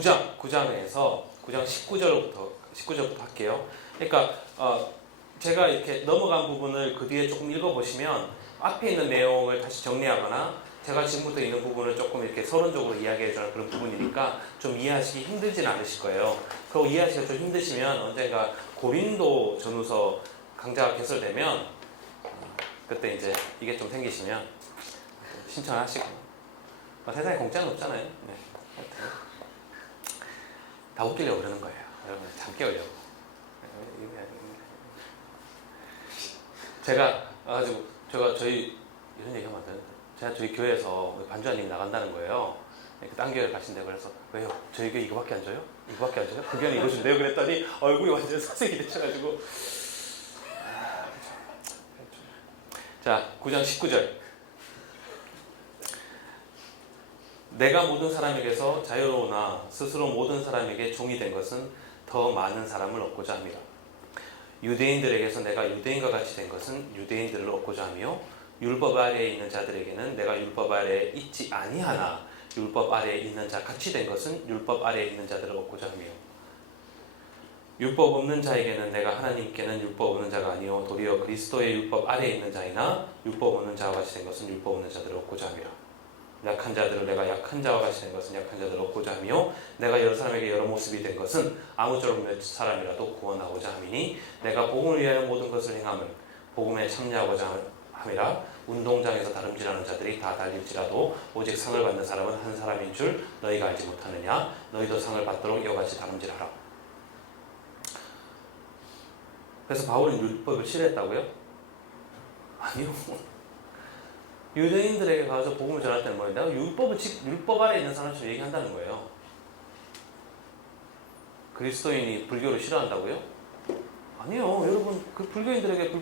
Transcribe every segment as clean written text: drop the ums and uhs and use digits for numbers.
9장에서 9장 19절부터 할게요. 그러니까 제가 이렇게 넘어간 부분을 그 뒤에 조금 읽어보시면 앞에 있는 내용을 다시 정리하거나 제가 지금부터 있는 부분을 조금 이렇게 서론적으로 이야기해주는 그런 부분이니까 좀 이해하시기 힘들지는 않으실 거예요. 그리고 이해하시기가 좀 힘드시면 언젠가 고린도 전후서 강좌가 개설되면 그때 이제 이게 좀 생기시면 신청하시고 세상에 공짜는 없잖아요. 네. 다 웃기려고 그러는 거예요. 여러분 잠 깨우려고. 제가 저희 이런 얘기하면 안 되는데 제가 저희 교회에서 반주하님이 나간다는 거예요. 딴 교회 가신다고 그래서 왜요? 저희 교회 이거밖에 안 줘요? 이거밖에 안 줘요? 그 교회는 이거 준대요? 그랬더니 얼굴이 완전 사색이 되셔가지고 자 9장 19절 내가 모든 사람에게서 자유로우나 스스로 모든 사람에게 종이 된 것은 더 많은 사람을 얻고자 합니다. 유대인들에게서 내가 유대인과 같이 된 것은 유대인들을 얻고자 하며 율법 아래에 있는 자들에게는 내가 율법 아래에 있지 아니하나 율법 아래에 있는 자 같이 된 것은 율법 아래에 있는 자들을 얻고자 하며 율법 없는 자에게는 내가 하나님께는 율법 없는 자가 아니요 도리어 그리스도의 율법 아래에 있는 자이나 율법 없는 자와 같이 된 것은 율법 없는 자들을 얻고자 함이라. 약한 자들을 내가 약한 자와 같이 된 것은 약한 자들을 얻고자 하며 내가 여러 사람에게 여러 모습이 된 것은 아무쪼록 몇 사람이라도 구원하고자 함이니 내가 복음을 위하여 모든 것을 행함을 복음에 참여하고자 함이라. 운동장에서 다름질하는 자들이 다 달릴지라도 오직 상을 받는 사람은 한 사람인 줄 너희가 알지 못하느냐. 너희도 상을 받도록 이와 같이 다름질하라. 그래서 바울은 율법을 싫어했다고요? 아니요. 유대인들에게 가서 복음을 전할 때는 뭐예요? 내가 율법 아래에 있는 사람처럼 얘기한다는 거예요. 그리스도인이 불교를 싫어한다고요? 아니요. 여러분 그 불교인들에게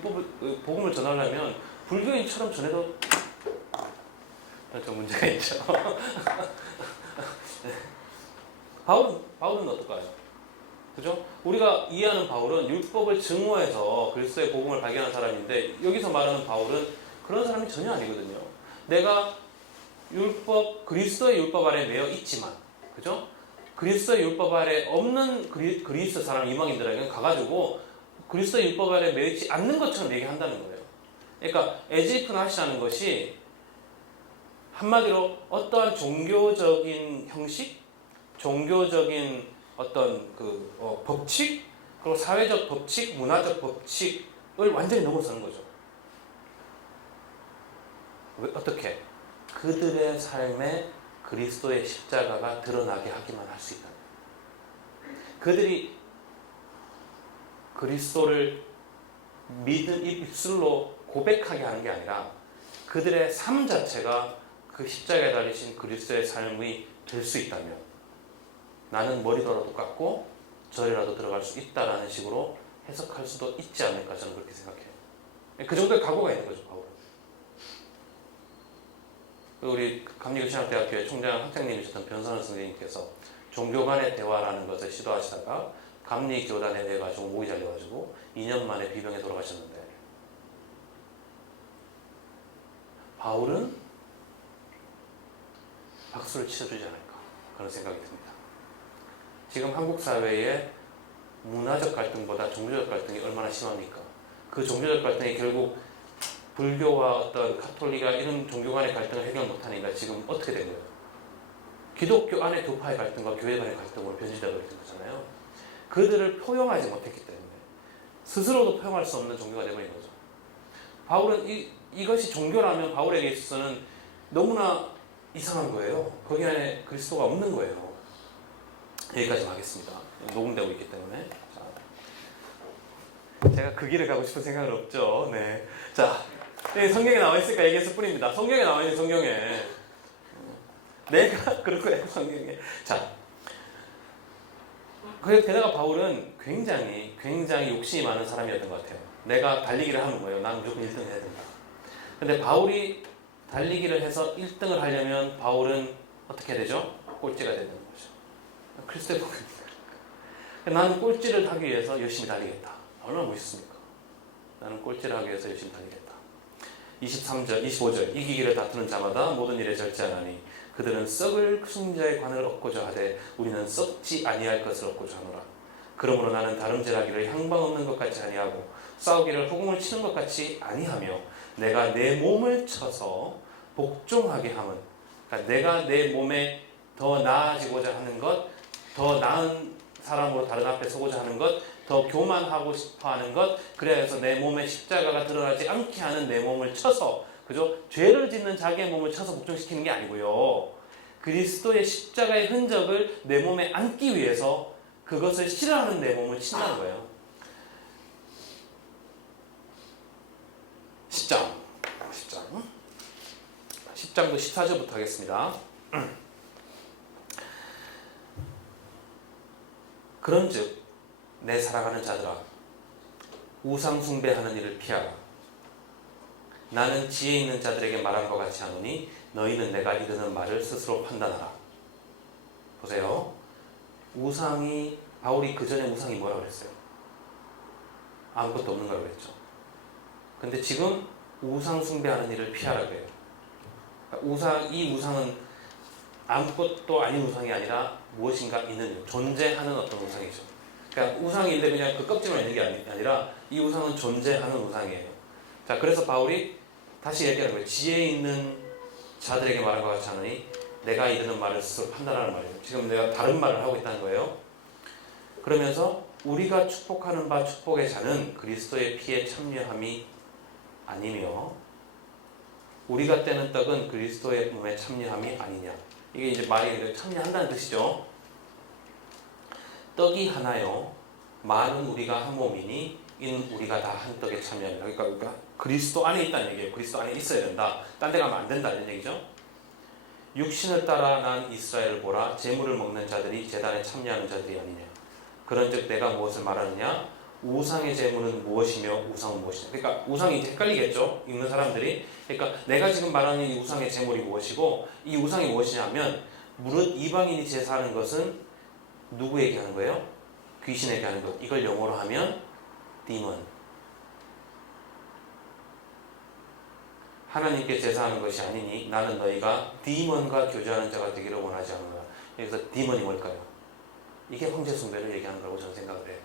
복음을 전하려면 불교인처럼 전해도 좀 문제가 있죠. 네. 바울은 어떨까요? 그죠? 우리가 이해하는 바울은 율법을 증오해서 그리스도의 복음을 발견한 사람인데 여기서 말하는 바울은 그런 사람이 전혀 아니거든요. 내가 그리스도의 율법 아래 매여 있지만, 그죠? 그리스도의 율법 아래 없는 그리스 사람 이방인들에게는 가가지고 그리스도의 율법 아래 매여 있지 않는 것처럼 얘기한다는 거예요. 그러니까 에지프나시라는 것이 한마디로 어떠한 종교적인 형식, 종교적인 어떤 법칙, 그리고 사회적 법칙, 문화적 법칙을 완전히 넘어서는 거죠. 어떻게? 그들의 삶에 그리스도의 십자가가 드러나게 하기만 할 수 있다. 그들이 그리스도를 믿은 입술로 고백하게 하는 게 아니라 그들의 삶 자체가 그 십자가에 달리신 그리스도의 삶이 될 수 있다면 나는 머리도라도 깎고 절이라도 들어갈 수 있다라는 식으로 해석할 수도 있지 않을까 저는 그렇게 생각해요. 그 정도의 각오가 있는 거죠, 바울은. 우리 감리교신학대학교의 총장 학장님이셨던 변선원 선생님께서 종교 간의 대화라는 것을 시도하시다가 감리교단에 대해 가지고 목이 잘려가지고 2년 만에 비병에 돌아가셨는데 바울은 박수를 치러주지 않을까 그런 생각이 듭니다. 지금 한국 사회의 문화적 갈등보다 종교적 갈등이 얼마나 심합니까? 그 종교적 갈등이 결국 불교와 어떤 카톨릭과 이런 종교 간의 갈등을 해결 못하니까 지금 어떻게 된 거예요? 기독교 안의 교파의 갈등과 교회 간의 갈등으로 변질되고 있는 거잖아요. 그들을 포용하지 못했기 때문에 스스로도 포용할 수 없는 종교가 되어버린 거죠. 바울은 이것이 종교라면 바울에게 있어서는 너무나 이상한 거예요. 거기 안에 그리스도가 없는 거예요. 여기까지 하겠습니다. 녹음되고 있기 때문에. 자, 제가 그 길을 가고 싶은 생각은 없죠. 네. 자, 성경에 나와 있으니까 얘기했을 뿐입니다. 성경에 나와 있는 성경에. 내가 그런 거예요, 성경에. 자, 게다가 바울은 굉장히 욕심이 많은 사람이었던 것 같아요. 내가 달리기를 하는 거예요. 나는 무조건 1등을 해야 된다. 근데 바울이 달리기를 해서 1등을 하려면 바울은 어떻게 되죠? 꼴찌가 되는 거죠. 그리스도의 복음입니다. 나는 꼴찌를 하기 위해서 열심히 달리겠다. 얼마나 멋있습니까? 나는 꼴찌를 하기 위해서 열심히 달리겠다. 23절, 25절 이기기를 다투는 자마다 모든 일에 절제하나니 그들은 썩을 승자의 관을 얻고자 하되 우리는 썩지 아니할 것을 얻고자 하노라. 그러므로 나는 다름질하기를 향방 없는 것 같이 아니하고 싸우기를 허공을 치는 것 같이 아니하며 내가 내 몸을 쳐서 복종하게 함은, 그러니까 내가 내 몸에 더 나아지고자 하는 것, 더 나은 사람으로 다른 앞에 서고자 하는 것, 더 교만하고 싶어 하는 것, 그래서 내 몸에 십자가가 드러나지 않게 하는 내 몸을 쳐서, 그죠? 죄를 짓는 자기의 몸을 쳐서 복종시키는 게 아니고요. 그리스도의 십자가의 흔적을 내 몸에 안기 위해서 그것을 싫어하는 내 몸을 친다는 거예요. 10장도 14절부터 하겠습니다. 그런즉 내 사랑하는 자들아, 우상 숭배하는 일을 피하라. 나는 지혜 있는 자들에게 말한 것 같이 하노니 너희는 내가 이르는 말을 스스로 판단하라. 보세요. 바울이 그 전에 우상이 뭐라고 그랬어요? 아무것도 없는 거라고 그랬죠. 근데 지금 우상 숭배하는 일을 피하라 그래요. 이 우상은 아무것도 아닌 우상이 아니라 무엇인가 있는, 존재하는 어떤 우상이죠. 그러니까 우상인데 그냥 그 껍질만 있는 게 아니라 이 우상은 존재하는 우상이에요. 자, 그래서 바울이 다시 얘기하는 거예요. 지혜 있는 자들에게 말한 것 같이 하느니 내가 이르는 말을 스스로 판단하는 말이에요. 지금 내가 다른 말을 하고 있다는 거예요. 그러면서 우리가 축복하는 바 축복의 자는 그리스도의 피에 참여함이 아니며 우리가 떼는 떡은 그리스도의 몸에 참여함이 아니냐. 이게 이제 말이 참여한다는 뜻이죠. 떡이 하나요 많은 우리가 한 몸이니 이는 우리가 다 한 떡에 참여합니다. 그러니까 그리스도 안에 있다는 얘기예요. 그리스도 안에 있어야 된다. 딴 데 가면 안 된다 이런 얘기죠. 육신을 따라 난 이스라엘을 보라. 제물을 먹는 자들이 제단에 참여하는 자들이 아니냐. 그런즉 내가 무엇을 말하느냐. 우상의 제물은 무엇이며 우상은 무엇이냐. 그러니까 우상이 이제 헷갈리겠죠. 읽는 사람들이. 그러니까 내가 지금 말하는 이 우상의 제물이 무엇이고 이 우상이 무엇이냐면 무릇 이방인이 제사하는 것은 누구에게 하는 거예요? 귀신에게 하는 것. 이걸 영어로 하면 demon. 하나님께 제사하는 것이 아니니 나는 너희가 demon과 교제하는 자가 되기를 원하지 않노라. 여기서 demon이 뭘까요? 이게 황제 숭배를 얘기하는 거라고 저는 생각을 해요.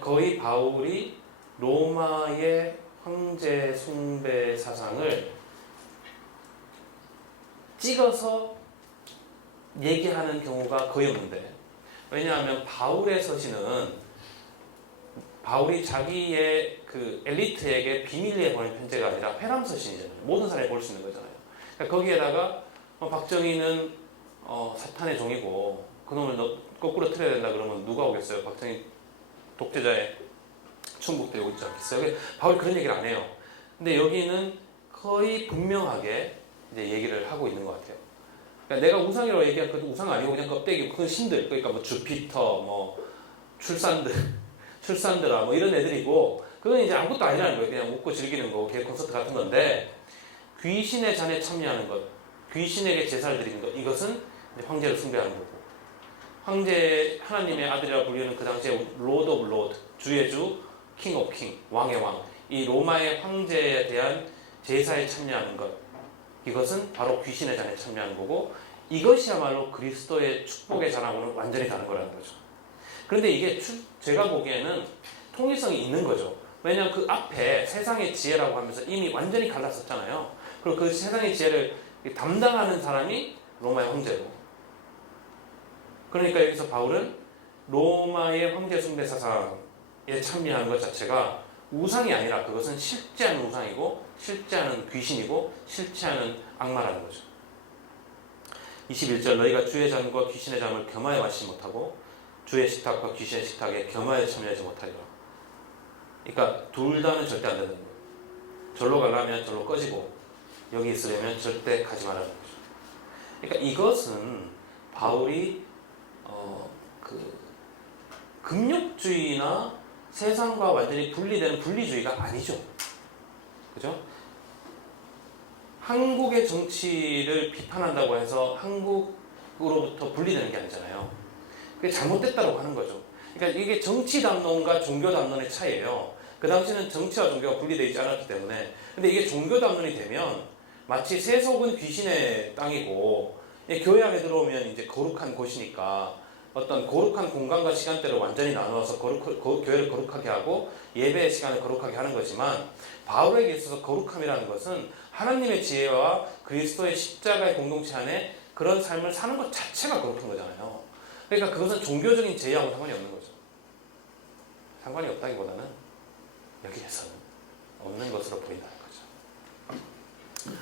거의 바울이 로마의 황제 숭배 사상을 찍어서 얘기하는 경우가 거의 없는데, 왜냐하면 바울의 서신은 바울이 자기의 그 엘리트에게 비밀리에 보낸 편지가 아니라 회람 서신이잖아요. 모든 사람이 볼 수 있는 거잖아요. 그러니까 거기에다가 박정희는 사탄의 종이고 그놈을 거꾸로 틀어야 된다 그러면 누가 오겠어요? 박정희 독재자의 충복되고 있지 않겠어요? 바울이 그런 얘기를 안 해요. 근데 여기는 거의 분명하게 이제 얘기를 하고 있는 것 같아요. 그러니까 내가 우상이라고 얘기한 그 우상 아니고 그냥 껍데기, 그건 신들, 그러니까 뭐 주피터, 뭐 출산들아, 뭐 이런 애들이고, 그건 이제 아무것도 아니라는 거예요. 그냥 웃고 즐기는 거고, 개 콘서트 같은 건데, 귀신의 잔에 참여하는 것, 귀신에게 제사를 드리는 것, 이것은 이제 황제를 숭배하는 거고, 황제 하나님의 아들이라 불리는 그 당시에 로드 오브 로드, 주의 주, 킹 오브 킹, 왕의 왕, 이 로마의 황제에 대한 제사에 참여하는 것, 이것은 바로 귀신의 잔에 참여하는 거고, 이것이야말로 그리스도의 축복의 잔하고는 완전히 다른 거라는 거죠. 그런데 이게 제가 보기에는 통일성이 있는 거죠. 왜냐하면 그 앞에 세상의 지혜라고 하면서 이미 완전히 갈랐었잖아요. 그리고 그 세상의 지혜를 담당하는 사람이 로마의 황제고, 그러니까 여기서 바울은 로마의 황제 숭배 사상에 참여하는 것 자체가 우상이 아니라 그것은 실제하는 우상이고 실제하는 귀신이고 실제하는 악마라는 거죠. 21절 너희가 주의 잔과 귀신의 잔을 겸하여 마시지 못하고 주의 식탁과 귀신의 식탁에 겸하여 참여하지 못하리라. 그러니까 둘 다는 절대 안 되는 거예요. 절로 가려면 절로 꺼지고 여기 있으려면 절대 가지 말라는 거죠. 그러니까 이것은 바울이 금욕주의나 세상과 완전히 분리되는 분리주의가 아니죠. 그죠? 한국의 정치를 비판한다고 해서 한국으로부터 분리되는 게 아니잖아요. 그게 잘못됐다고 하는 거죠. 그러니까 이게 정치 담론과 종교 담론의 차이예요. 그 당시는 정치와 종교가 분리되어 있지 않았기 때문에. 근데 이게 종교 담론이 되면 마치 세속은 귀신의 땅이고 교회 안에 들어오면 이제 거룩한 곳이니까 어떤 거룩한 공간과 시간대를 완전히 나누어서 교회를 거룩하게 하고 예배의 시간을 거룩하게 하는 거지만, 바울에게 있어서 거룩함이라는 것은 하나님의 지혜와 그리스도의 십자가의 공동체 안에 그런 삶을 사는 것 자체가 거룩한 거잖아요. 그러니까 그것은 종교적인 제의하고 상관이 없는 거죠. 상관이 없다기보다는 여기에서는 없는 것으로 보인다는 거죠.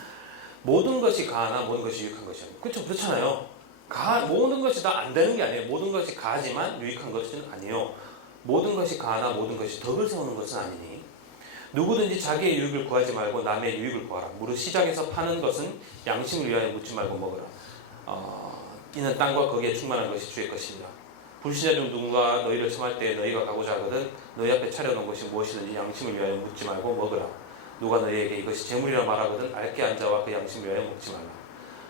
모든 것이 가하나 모든 것이 유익한 것이 아니에요. 그렇죠, 그렇잖아요. 모든 것이 다 안 되는 게 아니에요. 모든 것이 가하지만 유익한 것은 아니요. 모든 것이 가하나 모든 것이 덕을 세우는 것은 아니니 누구든지 자기의 유익을 구하지 말고 남의 유익을 구하라. 무릇 시장에서 파는 것은 양심을 위하여 묻지 말고 먹으라. 이는 땅과 거기에 충만한 것이 주의 것이니라. 불신자 중 누군가 너희를 청할 때에 너희가 가고자 하거든 너희 앞에 차려놓은 것이 무엇이든지 양심을 위하여 묻지 말고 먹으라. 누가 너희에게 이것이 재물이라 말하거든 알게 앉아와 그 양심을 위하여 먹지 말라.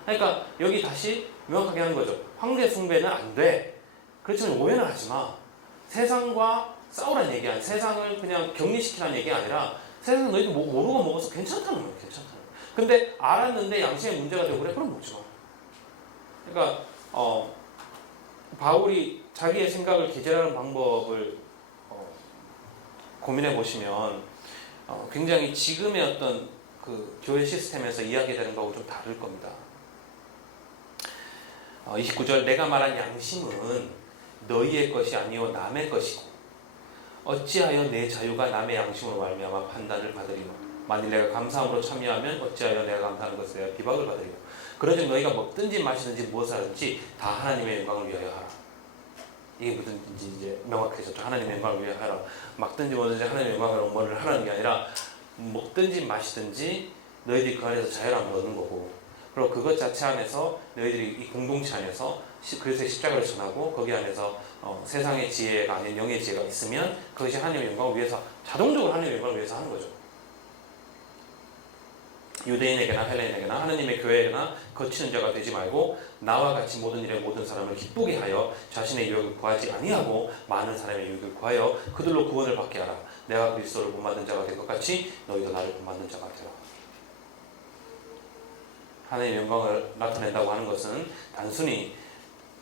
그러니까 여기 다시 명확하게 하는 거죠. 황제 숭배는 안 돼. 그렇지만 오해는 하지 마. 세상과 싸우라는 얘기 아니야. 세상을 그냥 격리시키라는 얘기 아니라 세상 너희도 모르고 먹어서 괜찮다는 거예요. 괜찮다는 거예요. 근데 알았는데 양심에 문제가 되고 그래? 그럼 먹지 마. 그러니까 바울이 자기의 생각을 기재하는 방법을 고민해 보시면 굉장히 지금의 어떤 그 교회 시스템에서 이야기되는 거하고 좀 다를 겁니다. 29절 내가 말한 양심은 너희의 것이 아니요 남의 것이고 어찌하여 내 자유가 남의 양심으로 말미암아 판단을 받으리요. 만일 내가 감사함으로 참여하면 어찌하여 내가 감사하는 것에 대해 비박을 받으리요. 그러즉 너희가 먹든지 마시든지 무엇을 하든지 다 하나님의 영광을 위하여 하라. 이게 무슨지 이제 명확해졌죠. 하나님의 영광을 위하여 하라. 막든지 뭐든지 하나님의 영광으로 뭐를 하라는 게 아니라 먹든지 마시든지 너희들이 그 안에서 자유함을 얻는 거고, 그리고 그것 자체 안에서 너희들이 이 공동체 안에서 그리스도의 십자가를 전하고 거기 안에서 세상의 지혜가 아닌 영의 지혜가 있으면 그것이 하나님의 영광을 위해서 자동적으로 하나님의 영광을 위해서 하는 거죠. 유대인에게나 헬레인에게나 하나님의 교회에게나 거치는 자가 되지 말고 나와 같이 모든 일에 모든 사람을 기쁘게 하여 자신의 유익을 구하지 아니하고 많은 사람의 유익을 구하여 그들로 구원을 받게 하라. 내가 그리스도를 본받는 자가 된 것 같이 너희도 나를 본받는 자가 되라. 하나님의 영광을 나타낸다고 하는 것은 단순히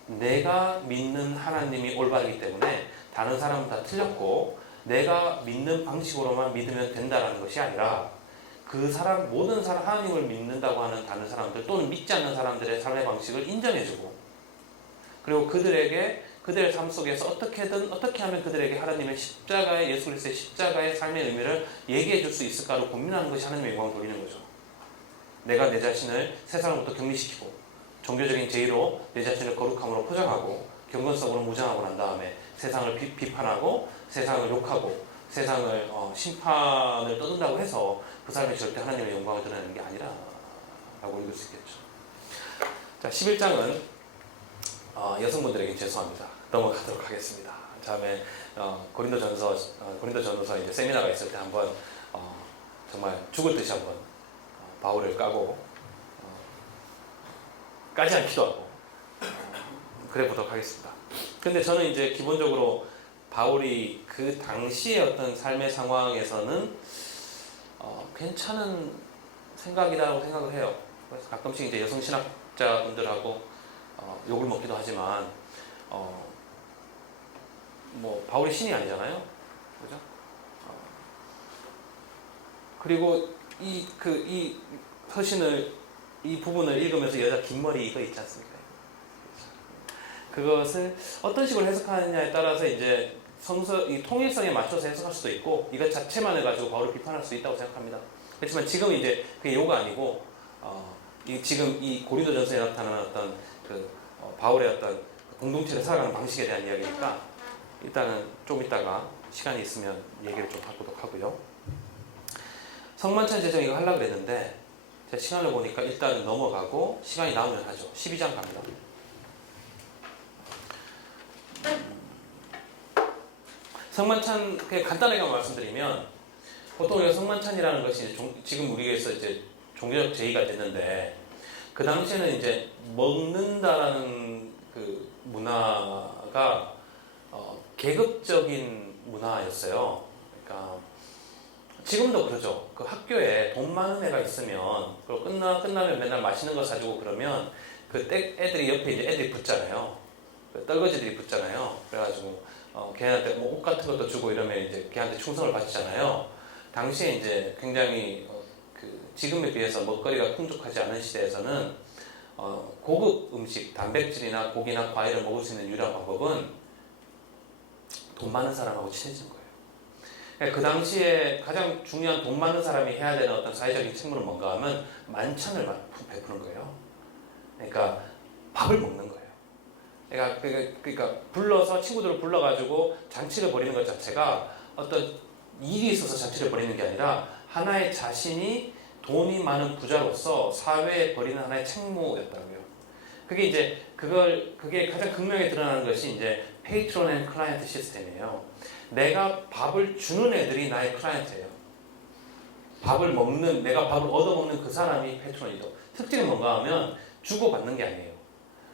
내가 믿는 하나님이 올바르기 때문에 다른 사람은 다 틀렸고 내가 믿는 방식으로만 믿으면 된다는 것이 아니라 그 사람, 모든 사람, 하나님을 믿는다고 하는 다른 사람들 또는 믿지 않는 사람들의 삶의 방식을 인정해주고, 그리고 그들의 삶 속에서 어떻게 하면 그들에게 하나님의 십자가의, 예수 그리스도의 십자가의 삶의 의미를 얘기해 줄 수 있을까로 고민하는 것이 하나님의 영광을 돌리는 거죠. 내가 내 자신을 세상으로부터 격리시키고 종교적인 제의로 내 자신을 거룩함으로 포장하고 경건성으로 무장하고 난 다음에 세상을 비판하고 세상을 욕하고 세상을 심판을 떠든다고 해서 그 사람이 절대 하나님의 영광을 드러내는 게 아니라 라고 읽을 수 있겠죠. 자, 11장은 여성분들에게 죄송합니다. 넘어가도록 하겠습니다. 다음에 고린도전서 이제 세미나가 있을 때 한번 정말 죽을 듯이 한번 바울을 까고 까지 않기도 하고 그래 보도록 하겠습니다. 근데 저는 이제 기본적으로 바울이 그 당시의 어떤 삶의 상황에서는 괜찮은 생각이라고 생각을 해요. 그래서 가끔씩 이제 여성 신학자분들하고 욕을 먹기도 하지만 뭐 바울이 신이 아니잖아요, 그죠? 그리고 이 서신을 이 부분을 읽으면서 여자 긴 머리 이거 있지 않습니까? 그것을 어떤 식으로 해석하느냐에 따라서 이제 이 통일성에 맞춰서 해석할 수도 있고 이것 자체만을 가지고 바울을 비판할 수 있다고 생각합니다. 그렇지만 지금 이제 그게 요가 아니고 지금 이 고린도전서에 나타나는 어떤 바울의 어떤 공동체를 살아가는 방식에 대한 이야기니까 일단은 좀 이따가 시간이 있으면 얘기를 좀 하도록 하고요. 성만찬 제정 이거 하려고 그랬는데 제가 시간을 보니까 일단 넘어가고 시간이 나오면 하죠. 12장 갑니다. 성만찬 그냥 간단하게 말씀드리면 보통 우리가 성만찬이라는 것이 지금 우리에서 이제 종교적 제의가 됐는데 그 당시에는 이제 먹는다라는 그 문화가 계급적인 문화였어요. 그러니까 지금도 그러죠. 그 학교에 돈 많은 애가 있으면 그리고 끝나면 맨날 맛있는 거 사주고 그러면 그 애들이 옆에 이제 애들이 붙잖아요. 그 떨거지들이 붙잖아요. 그래가지고 걔한테 뭐 옷 같은 것도 주고 이러면 이제 걔한테 충성을 바치잖아요. 당시에 이제 굉장히 그 지금에 비해서 먹거리가 풍족하지 않은 시대에서는 고급 음식, 단백질이나 고기나 과일을 먹을 수 있는 유일한 방법은 돈 많은 사람하고 친해지는 거예요. 그러니까 그 당시에 가장 중요한 돈 많은 사람이 해야 되는 어떤 사회적인 책무는 뭔가 하면 만찬을 베푸는 거예요. 그러니까 밥을 먹는 거예요. 그러니까 불러서 친구들을 불러가지고 잔치를 벌이는 것 자체가 어떤 일이 있어서 잔치를 벌이는 게 아니라 하나의 자신이 돈이 많은 부자로서 사회에 벌이는 하나의 책무였다고요. 그게 가장 극명하게 드러나는 것이 이제 페이트론 앤 클라이언트 시스템이에요. 내가 밥을 주는 애들이 나의 클라이언트예요. 내가 밥을 얻어먹는 그 사람이 페이트론이죠. 특징이 뭔가 하면 주고받는 게 아니에요.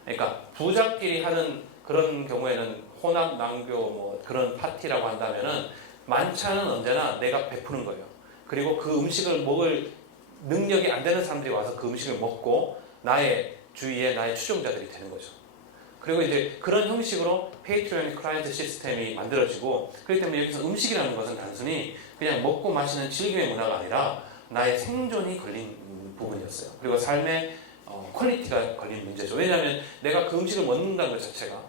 그러니까 부자끼리 하는 그런 경우에는 혼합, 낭교, 뭐 그런 파티라고 한다면은 만찬은 언제나 내가 베푸는 거예요. 그리고 그 음식을 먹을 능력이 안 되는 사람들이 와서 그 음식을 먹고 나의 주위에 나의 추종자들이 되는 거죠. 그리고 이제 그런 형식으로 페이트론 클라이언트 시스템이 만들어지고 그렇기 때문에 여기서 음식이라는 것은 단순히 그냥 먹고 마시는 즐김의 문화가 아니라 나의 생존이 걸린 부분이었어요. 그리고 삶의 퀄리티가 걸린 문제죠. 왜냐하면 내가 그 음식을 먹는다는 것 자체가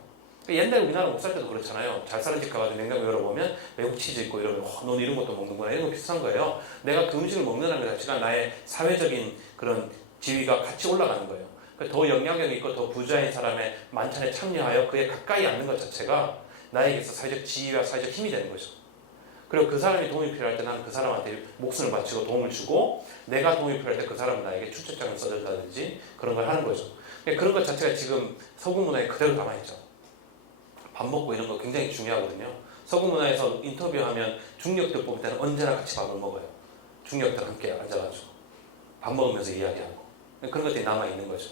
옛날에 우리나라 못 살 때도 그렇잖아요. 잘 사는 집 가가지고 냉장고 열어보면 외국 치즈 있고 이러면 넌 이런 것도 먹는구나 이런 거 비슷한 거예요. 내가 그 음식을 먹는다는 것 자체가 나의 사회적인 그런 지위가 같이 올라가는 거예요. 더 영향력 있고 더 부자인 사람의 만찬에 참여하여 그에 가까이 앉는 것 자체가 나에게서 사회적 지위와 사회적 힘이 되는 거죠. 그리고 그 사람이 도움이 필요할 때 나는 그 사람한테 목숨을 바치고 도움을 주고 내가 도움이 필요할 때 그 사람은 나에게 출처장을 써준다든지 그런 걸 하는 거죠. 그런 것 자체가 지금 서구 문화에 그대로 남아있죠. 밥 먹고 이런 거 굉장히 중요하거든요. 서구 문화에서 인터뷰하면 중력들 뽑을 때는 언제나 같이 밥을 먹어요. 중력들 함께 앉아가지고 밥 먹으면서 이야기하고 그런 것들이 남아있는 거죠.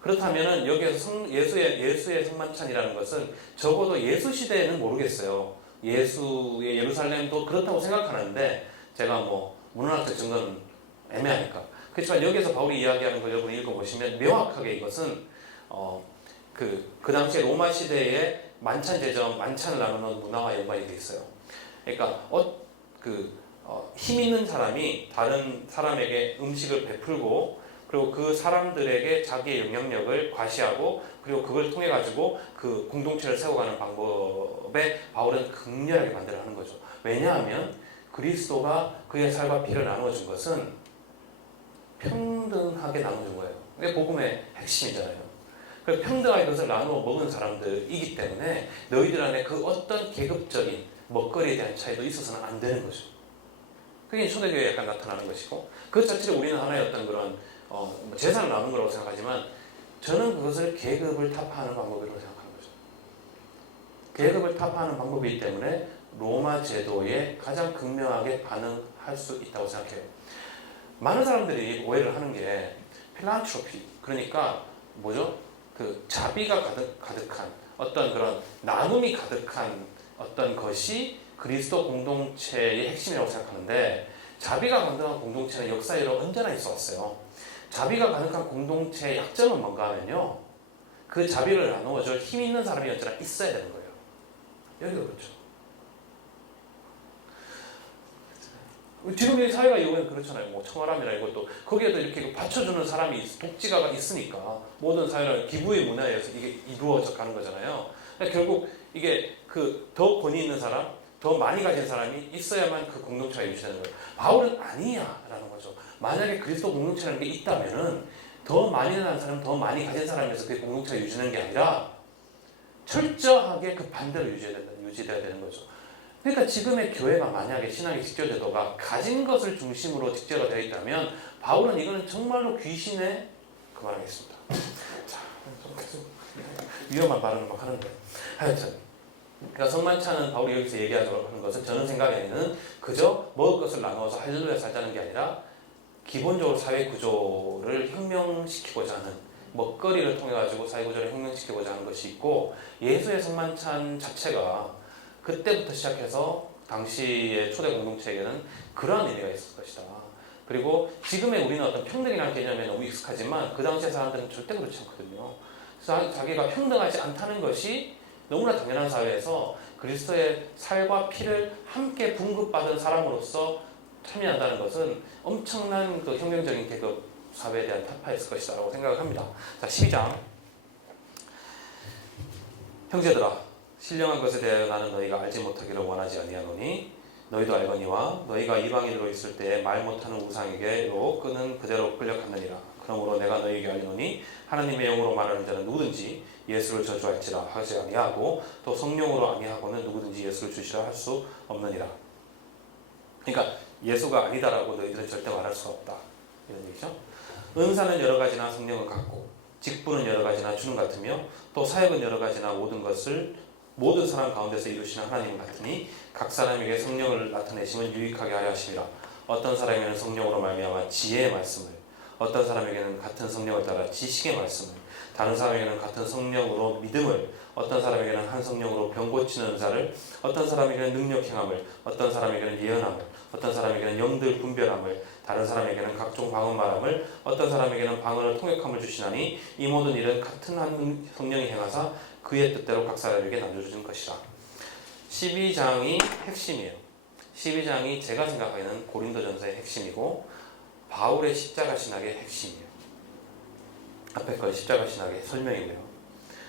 그렇다면은 여기에서 예수의 성만찬이라는 것은 적어도 예수 시대에는 모르겠어요. 예수의 예루살렘도 그렇다고 생각하는데 제가 뭐 문헌학적 증거는 애매하니까. 그렇지만 여기서 바울이 이야기하는 걸 여러분이 읽어보시면 명확하게 이것은 그 당시에 로마 시대의 만찬 제정, 만찬을 나누는 문화와 연관이 되어 있어요. 그러니까 힘 있는 사람이 다른 사람에게 음식을 베풀고 그리고 그 사람들에게 자기의 영향력을 과시하고 그리고 그걸 통해 가지고 그 공동체를 세워가는 방법에 바울은 극렬하게 반대를 하는 거죠. 왜냐하면 그리스도가 그의 살과 피를 나누어준 것은 평등하게 나누어준 거예요. 그게 복음의 핵심이잖아요. 그 평등하게 그것을 나누어 먹은 사람들이기 때문에 너희들 안에 그 어떤 계급적인 먹거리에 대한 차이도 있어서는 안 되는 거죠. 그게 초대교회에 약간 나타나는 것이고 그 자체를 우리는 하나의 어떤 그런 재산을 나누는 거라고 생각하지만 저는 그것을 계급을 타파하는 방법이라고 생각하는 거죠. 계급을 타파하는 방법이기 때문에 로마 제도에 가장 극명하게 반응할 수 있다고 생각해요. 많은 사람들이 오해를 하는 게 필란트로피, 그러니까 뭐죠? 그 자비가 가득한 어떤 그런 나눔이 가득한 어떤 것이 그리스도 공동체의 핵심이라고 생각하는데 자비가 가득한 공동체는 역사적으로 언제나 있어 왔어요. 자비가 가득한 공동체의 약점은 뭔가 하면요. 그 자비를 나누어줄 힘 있는 사람이 언제나 있어야 되는 거예요. 여기도 그렇죠. 지금 이 사회가 이거는 그렇잖아요. 뭐 청아람이나 이것도 거기에도 이렇게 받쳐주는 사람이 독지가가 있으니까 모든 사회는 기부의 문화에 의해서 이게 이루어져 가는 거잖아요. 그러니까 결국 이게 더 권위 있는 사람, 더 많이 가진 사람이 있어야만 그 공동체가 유지되는 거예요. 바울은 아니야라는 거죠. 만약에 그리스도 공동체라는 게 있다면은 더 많이 나는 사람, 더 많이 가진 사람에서 그 공동체가 유지되는 게 아니라 철저하게 그 반대로 유지돼야 되는 거죠. 그러니까 지금의 교회가 만약에 신앙의 직결제도가 가진 것을 중심으로 직제가 되어 있다면 바울은 이거는 정말로 귀신의 그만하겠습니다. 자, 좀 위험한 발언을 막 하는데 하여튼 그러니까 성만찬은 바울이 여기서 얘기하는 것은 저는 생각에는 그저 먹을 것을 나누어서 할렐루야 살자는 게 아니라 기본적으로 사회 구조를 혁명시키고자 하는 먹거리를 통해 가지고 사회 구조를 혁명시키고자 하는 것이 있고 예수의 성만찬 자체가 그때부터 시작해서 당시의 초대 공동체에게는 그러한 의미가 있을 것이다. 그리고 지금의 우리는 어떤 평등이라는 개념에 너무 익숙하지만 그 당시의 사람들은 절대 그렇지 않거든요. 그래서 자기가 평등하지 않다는 것이 너무나 당연한 사회에서 그리스도의 살과 피를 함께 분급받은 사람으로서 참여한다는 것은 엄청난 그 혁명적인 계급 사회에 대한 타파였을 것이다 라고 생각을 합니다. 자, 12장. 형제들아, 신령한 것에 대하여 나는 너희가 알지 못하기를 원하지 아니하노니 너희도 알거니와 너희가 이방인으로 있을 때에 말 못하는 우상에게로 끄는 그대로 끌려갔느니라. 그러므로 내가 너희에게 알리노니 하나님의 영으로 말하는 자는 누구든지 예수를 저주할지라 하지 아니하고 또 성령으로 아니하고는 누구든지 예수를 주시라 할 수 없느니라. 그러니까 예수가 아니다라고 너희들은 절대 말할 수 없다 이런 얘기죠. 은사는 여러 가지나 성령은 같고 직분은 여러 가지나 주는 같으며 또 사역은 여러 가지나 모든 것을 모든 사람 가운데서 이루시는 하나님 같으니 각 사람에게 성령을 나타내심은 유익하게 하려 하심이라. 어떤 사람에게는 성령으로 말미암아 지혜의 말씀을, 어떤 사람에게는 같은 성령을 따라 지식의 말씀을, 다른 사람에게는 같은 성령으로 믿음을, 어떤 사람에게는 한 성령으로 병 고치는 은사를, 어떤 사람에게는 능력 행함을, 어떤 사람에게는 예언함을, 어떤 사람에게는 영들 분별함을, 다른 사람에게는 각종 방언 말함을, 어떤 사람에게는 방언을 통역함을 주시나니 이 모든 일은 같은 한 성령이 행하사 그의 뜻대로 각 사람에게 나눠주는 것이라. 12장이 핵심이에요. 12장이 제가 생각하기에는 고린도전서의 핵심이고 바울의 십자가 신학의 핵심이에요. 앞에 건 십자가 신학의 설명이고요.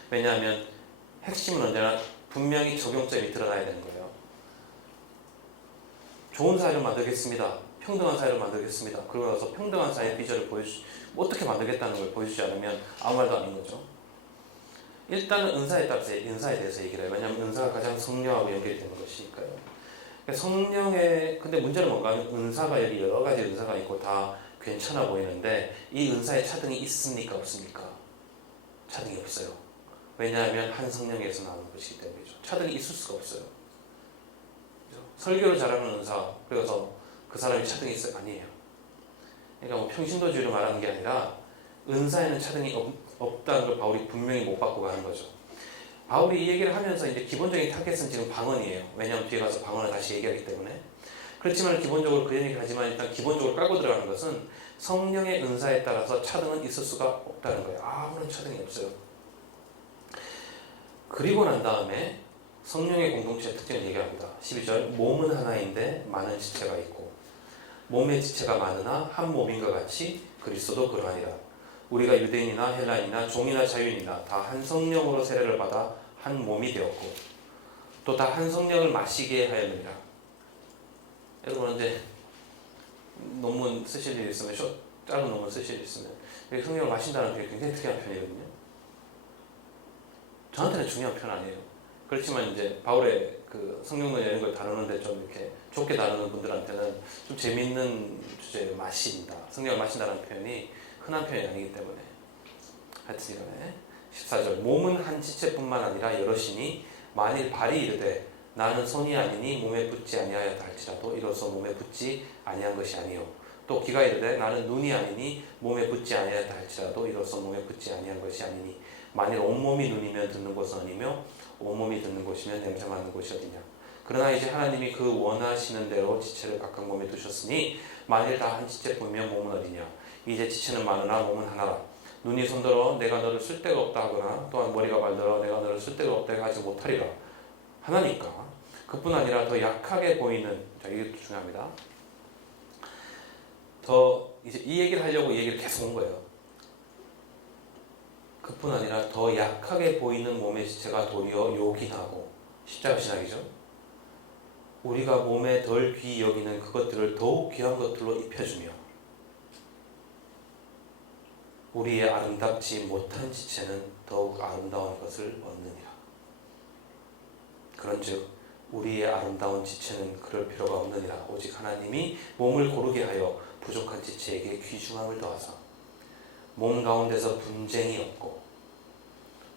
왜냐하면 핵심은 언제나 분명히 적용점이 드러나야 되는 거예요. 좋은 사회를 만들겠습니다. 평등한 사회를 만들겠습니다. 그러고 나서 평등한 사회의 비전을 어떻게 만들겠다는 걸 보여주지 않으면 아무 말도 아닌 거죠. 일단은 은사에 따라서 은사에 대해서 얘기를 해요. 왜냐하면 은사가 가장 성령하고 연결이 되는 것이니까요. 성령의 근데 문제는 뭔가 하면 은사가 여기 여러 가지 은사가 있고 다 괜찮아 보이는데 이 은사에 차등이 있습니까 없습니까? 차등이 없어요. 왜냐하면 한 성령에서 나오는 것이기 때문이죠. 차등이 있을 수가 없어요. 그렇죠? 설교를 잘하는 은사 그래서 그 사람이 차등이 있어요? 아니에요. 그러니까 뭐 평신도주의를 말하는 게 아니라 은사에는 차등이 없다는 걸 바울이 분명히 못 받고 가는 거죠. 바울이 이 얘기를 하면서 이제 기본적인 타겟은 지금 방언이에요. 왜냐하면 뒤에 가서 방언을 다시 얘기하기 때문에. 그렇지만 기본적으로 그 얘기를 하지만 일단 기본적으로 깔고 들어가는 것은 성령의 은사에 따라서 차등은 있을 수가 없다는 거예요. 아무런 차등이 없어요. 그리고 난 다음에 성령의 공동체의 특징을 얘기합니다. 12절 몸은 하나인데 많은 지체가 있고 몸의 지체가 많으나 한 몸인 것 같이 그리스도도 그러하니라. 우리가 유대인이나 헬라인이나 종이나 자유인이나 다 한 성령으로 세례를 받아 한 몸이 되었고 또 다 한 성령을 마시게 하였느니라. 여러분 이제 논문 쓰실 일 있으면 짧은 논문 쓰실 일 있으면 성령을 마신다는 게 굉장히 특이한 표현이거든요. 저한테는 중요한 표현 아니에요. 그렇지만 이제 바울의 그 성령론 이런 걸 다루는데 좀 이렇게 좁게 다루는 분들한테는 좀 재밌는 주제예요. 마신다. 성령을 마신다는 표현이 흔한 표현이 아니기 때문에 하여튼 이번에 14절 몸은 한 지체뿐만 아니라 여럿이니 만일 발이 이르되 나는 손이 아니니 몸에 붙지 아니하였다 할지라도 이로써 몸에 붙지 아니한 것이 아니요 또 귀가 이르되 나는 눈이 아니니 몸에 붙지 아니하였다 할지라도 이로써 몸에 붙지 아니한 것이 아니니 만일 온몸이 눈이면 듣는 곳은 어디며 온몸이 듣는 곳이면 냄새 맡는 곳이 어디냐. 그러나 이제 하나님이 그 원하시는 대로 지체를 각각 몸에 두셨으니 만일 다 한 지체뿐이면 몸은 어디냐. 이제 지체는 많으나 몸은 하나라. 눈이 손들어 내가 너를 쓸데가 없다 하거나 또한 머리가 말들어 내가 너를 쓸데가 없다 하지 못하리라. 하나니까 그뿐 아니라 더 약하게 보이는 자 이게 중요합니다. 더 이제 이 얘기를 하려고 이 얘기를 계속 온 거예요. 그뿐 아니라 더 약하게 보이는 몸의 지체가 도리어 요긴하고 십자가 신학이죠. 우리가 몸에 덜 귀히 여기는 그것들을 더욱 귀한 것들로 입혀주며 우리의 아름답지 못한 지체는 더욱 아름다운 것을 얻느니라. 그런즉 우리의 아름다운 지체는 그럴 필요가 없느니라. 오직 하나님이 몸을 고르게 하여 부족한 지체에게 귀중함을 더하사 몸 가운데서 분쟁이 없고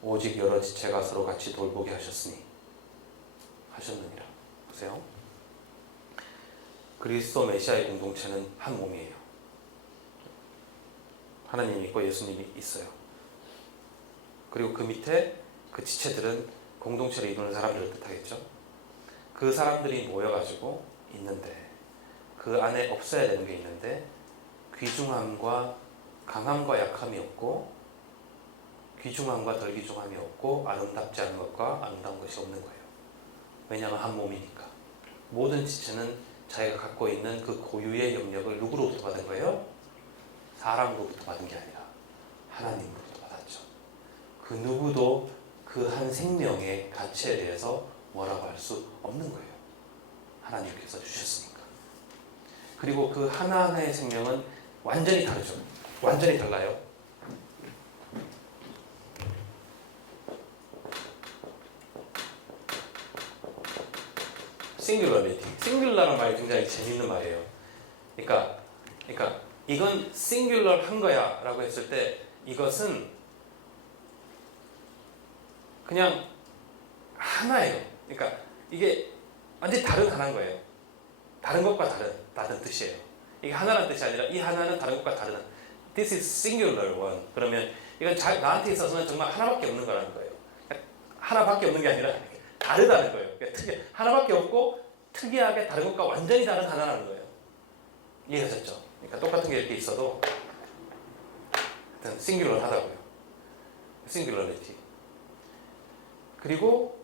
오직 여러 지체가 서로 같이 돌보게 하셨느니라. 보세요. 그리스도 메시아의 공동체는 한 몸이에요. 하나님이 있고 예수님이 있어요. 그리고 그 밑에 그 지체들은 공동체를 이루는 사람들을 뜻하겠죠. 그 사람들이 모여가지고 있는데 그 안에 없어야 되는 게 있는데 귀중함과 강함과 약함이 없고 귀중함과 덜 귀중함이 없고 아름답지 않은 것과 아름다운 것이 없는 거예요. 왜냐하면 한 몸이니까. 모든 지체는 자기가 갖고 있는 그 고유의 영역을 누구로부터 받은 거예요? 사람으로부터 받은 게 아니라 하나님으로부터 받았죠. 그 누구도 그 한 생명의 가치에 대해서 뭐라고 할 수 없는 거예요. 하나님께서 주셨으니까. 그리고 그 하나하나의 생명은 완전히 다르죠. 완전히 달라요. 싱귤러리티. 싱귤러라는 말이 굉장히 재밌는 말이에요. 그러니까 이건 싱귤러한 거야 라고 했을 때 이것은 그냥 하나예요. 그러니까 이게 완전히 다른 하나인 거예요. 다른 것과 다른 뜻이에요. 이게 하나라는 뜻이 아니라 이 하나는 다른 것과 다른. This is singular one. 그러면 이건 나한테 있어서는 정말 하나밖에 없는 거라는 거예요. 하나밖에 없는 게 아니라 다르다는 거예요. 그러니까 하나밖에 없고 특이하게 다른 것과 완전히 다른 하나라는 거예요. 이해하셨죠? 그러니까 똑같은 게 이렇게 있어도 싱귤러하다고요. 싱귤러리티. 그리고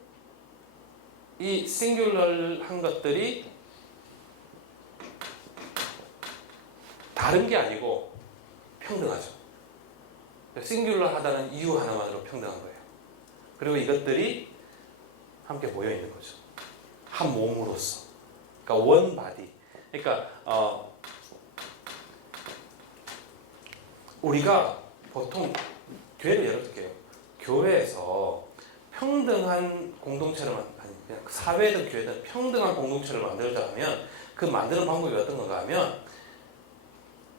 이 싱귤러한 것들이 다른 게 아니고 평등하죠. 싱귤러하다는 이유 하나만으로 평등한 거예요. 그리고 이것들이 함께 모여 있는 거죠. 한 몸으로서. 그러니까 원 바디. 그러니까 우리가 보통 교회를 예를 들게요. 교회에서 평등한 공동체를 그냥 사회든 교회든 평등한 공동체를 만들자면 그 만드는 방법이 어떤 건가 하면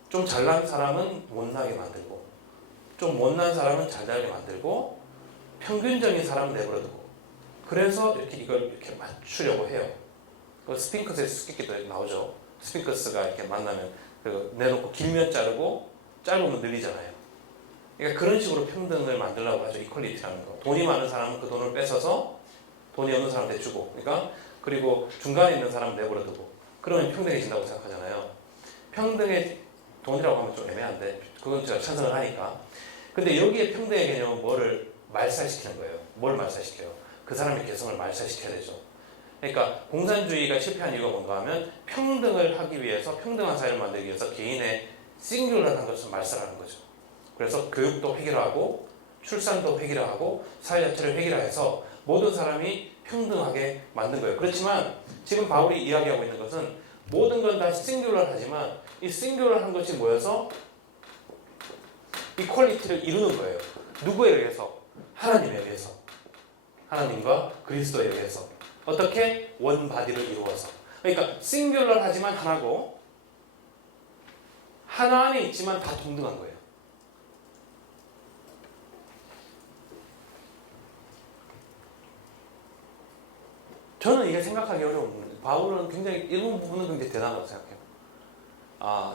좀 잘난 사람은 못나게 만들고 좀 못난 사람은 잘나게 만들고 평균적인 사람은 내버려두고 그래서 이걸 이렇게 맞추려고 해요. 그 스핑크스의 수수께끼도 나오죠. 스핑크스가 이렇게 만나면 내놓고 길면 자르고 짧으면 늘리잖아요. 그러니까 그런 식으로 평등을 만들려고 하죠. 이퀄리티라는 거. 돈이 많은 사람은 그 돈을 뺏어서 돈이 없는 사람한테 주고, 그러니까 그리고 중간에 있는 사람은 내버려두고, 그러면 평등해진다고 생각하잖아요. 평등의 돈이라고 하면 좀 애매한데 그건 제가 찬성을 하니까. 근데 여기에 평등의 개념은 뭐를 말살시키는 거예요. 뭘 말살시켜요? 그 사람의 개성을 말살시켜야 되죠. 그러니까 공산주의가 실패한 이유가 뭔가 하면 평등을 하기 위해서 평등한 사회를 만들기 위해서 개인의 싱귤러한 것을 말살하는 거죠. 그래서 교육도 획일화하고 출산도 획일화하고 사회 자체를 획일화해서 모든 사람이 평등하게 만든 거예요. 그렇지만 지금 바울이 이야기하고 있는 것은 모든 건 다 싱귤러하지만 이 싱귤러한 것이 모여서 이퀄리티를 이루는 거예요. 누구에 의해서? 하나님에 의해서. 하나님과 그리스도에 의해서. 어떻게? 원 바디를 이루어서. 그러니까 싱귤러하지만 하나고 하나 안에 있지만 다 동등한 거예요. 저는 이게 생각하기 어려운 부분이에요. 바울은 굉장히 이런 부분은 굉장히 대단하다고 생각해요.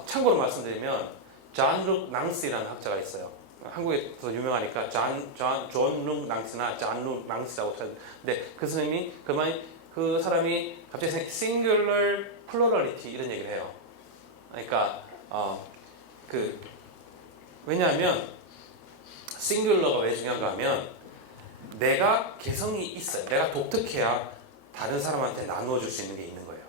참고로 말씀드리면 존 룩 낭시라는 학자가 있어요. 한국에서 유명하니까 존 룩 낭시나 존 룩 낭시라고 찾는데 그 선생님이 그 사람이 갑자기 singular plurality 이런 얘기를 해요. 그러니까 왜냐하면 싱귤러가 왜 중요한가 하면 내가 개성이 있어요. 내가 독특해야 다른 사람한테 나누어 줄 수 있는 게 있는 거예요.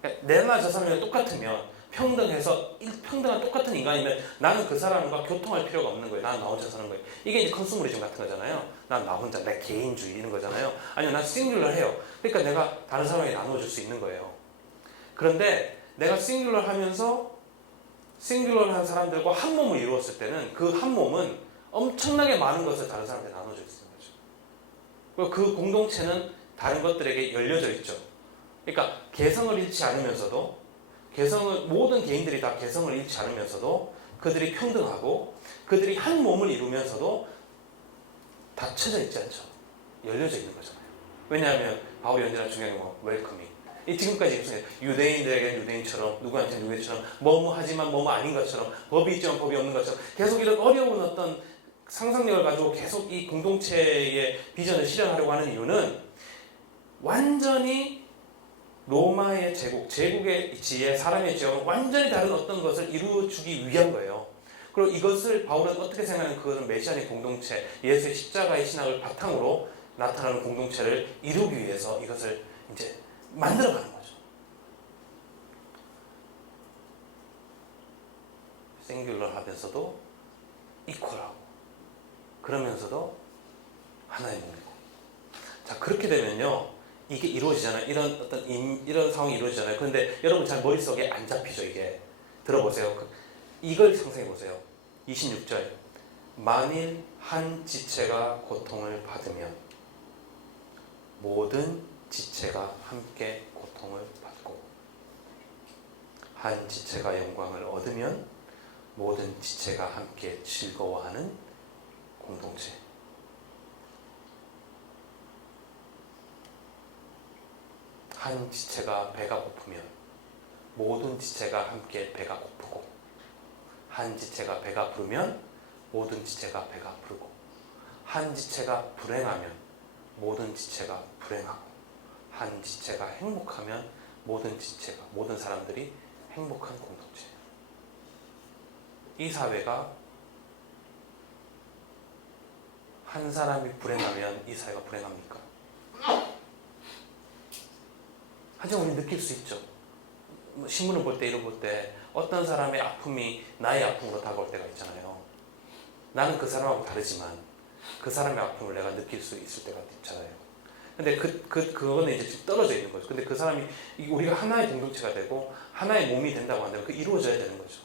그러니까 내나 저 사람이 똑같으면 평등해서 평등한 똑같은 인간이면 나는 그 사람과 교통할 필요가 없는 거예요. 나는 나 혼자 사는 거예요. 이게 이제 컨슈머리즘 같은 거잖아요. 난 나 혼자 내 개인주의 이런 거잖아요. 아니면 난 싱귤러해요. 그러니까 내가 다른 사람에게 나누어 줄 수 있는 거예요. 그런데 내가 싱귤러하면서 싱귤러한 사람들과 한 몸을 이루었을 때는 그 한 몸은 엄청나게 많은 것을 다른 사람한테 나눠줄 수 있는 거죠. 그리고 그 공동체는 다른 것들에게 열려져 있죠. 그러니까 개성을 잃지 않으면서도 모든 개인들이 다 개성을 잃지 않으면서도 그들이 평등하고 그들이 한 몸을 이루면서도 닫혀져 있지 않죠. 열려져 있는 거잖아요. 왜냐하면 바울이 언제나 중요한 건 웰커밍. 지금까지 무슨 유대인들에게는 유대인처럼 누구한테는 누구처럼 뭐뭐 하지만 뭐뭐 아닌 것처럼 법이 있지만 법이 없는 것처럼 계속 이런 어려운 어떤 상상력을 가지고 계속 이 공동체의 비전을 실현하려고 하는 이유는 완전히 로마의 제국의 지혜, 사람의 지혜와 완전히 다른 어떤 것을 이루어주기 위한 거예요. 그리고 이것을 바울은 어떻게 생각하면 그것은 메시아의 공동체, 예수의 십자가의 신학을 바탕으로 나타나는 공동체를 이루기 위해서 이것을 이제 만들어가는 거죠. 싱귤러 하면서도 이퀄하고 그러면서도 하나의 몸이고. 자, 그렇게 되면요, 이게 이루어지잖아요. 이런 상황이 이루어지잖아요. 그런데 여러분 잘 머릿속에 안 잡히죠. 이게 들어보세요. 이걸 상상해 보세요. 26절. 만일 한 지체가 고통을 받으면 모든 지체가 함께 고통을 받고, 한 지체가 영광을 얻으면 모든 지체가 함께 즐거워하는 공동체. 한 지체가 배가 고프면 모든 지체가 함께 배가 고프고, 한 지체가 배가 부르면 모든 지체가 배가 부르고, 한 지체가 불행하면 모든 지체가 불행하고, 한 지체가 행복하면 모든 사람들이 행복한 공동체. 이 사회가 한 사람이 불행하면 이 사회가 불행합니까? 하지만 우리 느낄 수 있죠. 신문을 볼 때, 이런 볼 때 어떤 사람의 아픔이 나의 아픔으로 다가올 때가 있잖아요. 나는 그 사람하고 다르지만 그 사람의 아픔을 내가 느낄 수 있을 때가 있잖아요. 근데 그거는 이제 지금 떨어져 있는 거죠. 근데 그 사람이, 우리가 하나의 공동체가 되고 하나의 몸이 된다고 한다면 그 이루어져야 되는 거죠.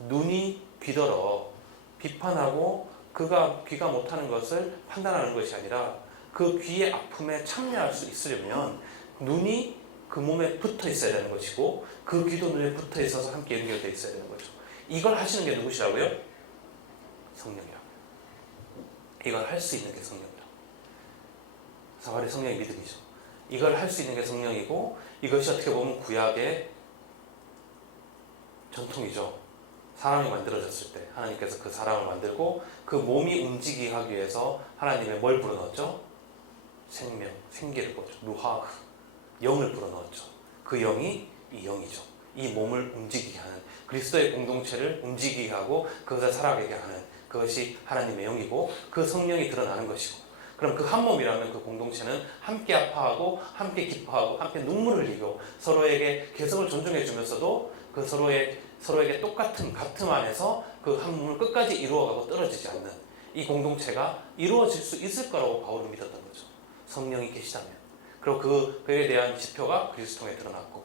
눈이 귀더러 비판하고 그가 귀가 못하는 것을 판단하는 것이 아니라 그 귀의 아픔에 참여할 수 있으려면 눈이 그 몸에 붙어 있어야 되는 것이고 그 귀도 눈에 붙어 있어서 함께 연결되어 있어야 되는 거죠. 이걸 하시는 게 누구시라고요? 성령이라고요. 이걸 할 수 있는 게 성령이라고. 사활의 성령의 믿음이죠. 이걸 할 수 있는 게 성령이고, 이것이 어떻게 보면 구약의 전통이죠. 사람이 만들어졌을 때 하나님께서 그 사람을 만들고 그 몸이 움직이게 하기 위해서 하나님의 뭘 불어넣었죠? 생명, 생기를 불어넣었죠. 루하흐, 영을 불어넣었죠. 그 영이 이 영이죠. 이 몸을 움직이게 하는, 그리스도의 공동체를 움직이게 하고 그것을 살아가게 하는, 그것이 하나님의 영이고 그 성령이 드러나는 것이고, 그럼 그 한 몸이라면 그 공동체는 함께 아파하고 함께 기뻐하고 함께 눈물을 흘리고 서로에게 개성을 존중해 주면서도 그 서로에게 똑같은 같음 안에서 그 한 몸을 끝까지 이루어가고 떨어지지 않는 이 공동체가 이루어질 수 있을 거라고 바울은 믿었던 거죠. 성령이 계시다면. 그리고 그에 대한 지표가 그리스도에 드러났고,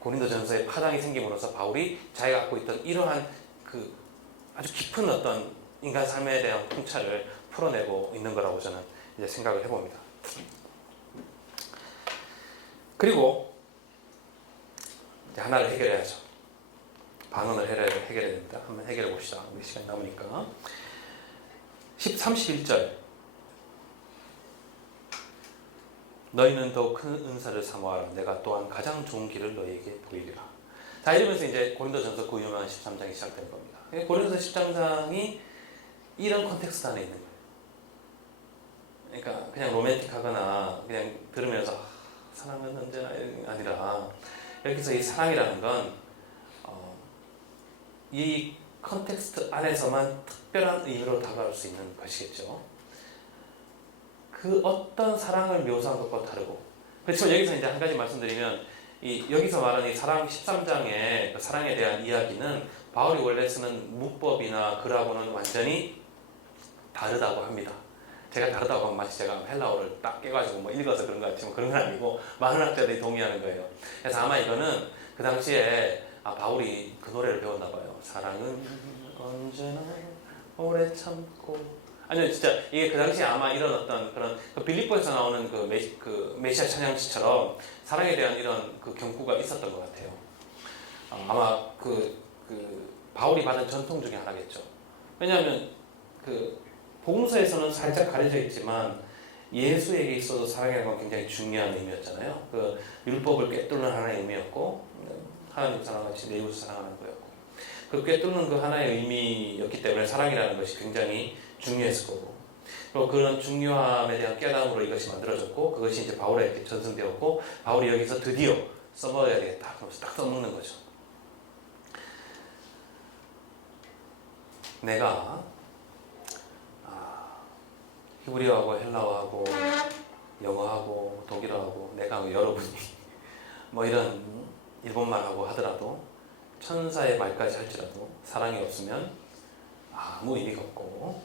고린도전서에 파당이 생김으로써 바울이 자기가 갖고 있던 이러한 그 아주 깊은 어떤 인간 삶에 대한 통찰을 풀어내고 있는 거라고 저는 이제 생각을 해봅니다. 그리고 이제 하나를 해결해야죠. 반원을 해결해야 됩니다. 한번 해결해 봅시다. 우리 시간이 남으니까. 31절. 너희는 더욱 큰 은사를 사모하라. 내가 또한 가장 좋은 길을 너희에게 보이리라. 자, 이러면서 이제 고린도전서 그 유명한 13장이 시작되는 겁니다. 고린도전서 13장이 이런 컨텍스트 안에 있는 거예요. 그러니까 그냥 로맨틱하거나 그냥 들으면서 사랑은 언제나 아니라, 여기서 이 사랑이라는 건 이 컨텍스트 안에서만 특별한 의미로 다가올 수 있는 것이겠죠. 그 어떤 사랑을 묘사한 것과 다르고, 그렇지만 여기서 이제 한 가지 말씀드리면, 여기서 말하는 이 사랑 13장의 그 사랑에 대한 이야기는 바울이 원래 쓰는 문법이나 글하고는 완전히 다르다고 합니다. 제가 다르다고 하면 마치 제가 헬라어를 딱 깨가지고 뭐 읽어서 그런 것 같지만 그런 건 아니고 많은 학자들이 동의하는 거예요. 그래서 아마 이거는 그 당시에 바울이 그 노래를 배웠나 봐요. 사랑은 언제나 오래 참고. 아니요, 진짜 이게 그 당시에 아마 이런 어떤 그런 빌립보에서 나오는 그 메시아 찬양시처럼 사랑에 대한 이런 그 경구가 있었던 것 같아요. 아마 그 바울이 받은 전통 중에 하나겠죠. 왜냐하면 그 복음서에서는 살짝 가려져 있지만 예수에게 있어서 사랑이라는 건 굉장히 중요한 의미였잖아요. 그 율법을 꿰뚫는 하나의 의미였고, 하나님 사랑하시 내 이웃을 사랑하는 거였고, 그 꿰뚫는 그 하나의 의미였기 때문에 사랑이라는 것이 굉장히 중요했을 거고, 그리고 그런 중요함에 대한 깨달음으로 이것이 만들어졌고 그것이 이제 바울에게 전승되었고 바울이 여기서 드디어 써먹어야 되겠다. 그러면서 딱 써먹는 거죠. 내가 히브리어하고 헬라어하고 영어하고 독일어하고 내가 여러분이 뭐 이런 일본말하고 하더라도 천사의 말까지 할지라도 사랑이 없으면 아무 의미가 없고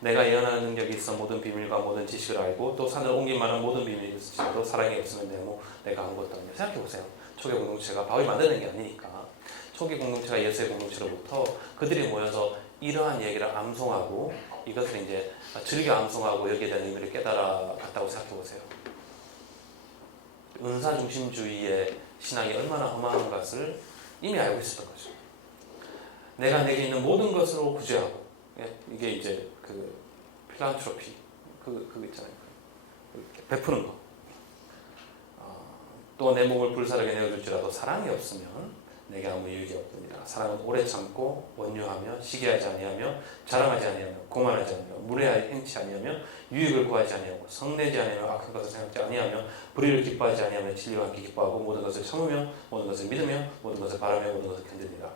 내가 예언하는 능력이 있어 모든 비밀과 모든 지식을 알고 또 산을 옮길 만한 모든 비밀이 있을지라도 사랑이 없으면 내가 아무것도 아니야. 생각해보세요. 초기 공동체가 바울이 만드는 게 아니니까 초기 공동체가 예수의 공동체로부터 그들이 모여서 이러한 얘기를 암송하고 이것을 이제 즐겨 암송하고 여기에 대한 의미를 깨달아 갔다고 생각해보세요. 은사 중심주의의 신앙이 얼마나 험한 것을 이미 알고 있었던 거죠. 내가 내게 있는 모든 것으로 구제하고 이게 이제 그 필란트로피 그거 있잖아요. 베푸는 거. 또 내 몸을 불사르게 내어줄지라도 사랑이 없으면 내게 아무 유익이 없느니라. 사랑은 오래 참고 원유하며 시기하지 아니하며 자랑하지 아니하며 고만하지 아니하며 무례하게 행치 아니하며 유익을 구하지 아니하고 성내지 아니하며 악한 것을 생각지 아니하며 불의를 기뻐하지 아니하며 진리와 함께 기뻐하고 모든 것을 참으며 모든 것을 믿으며 모든 것을 바라며 모든 것을 견디니라.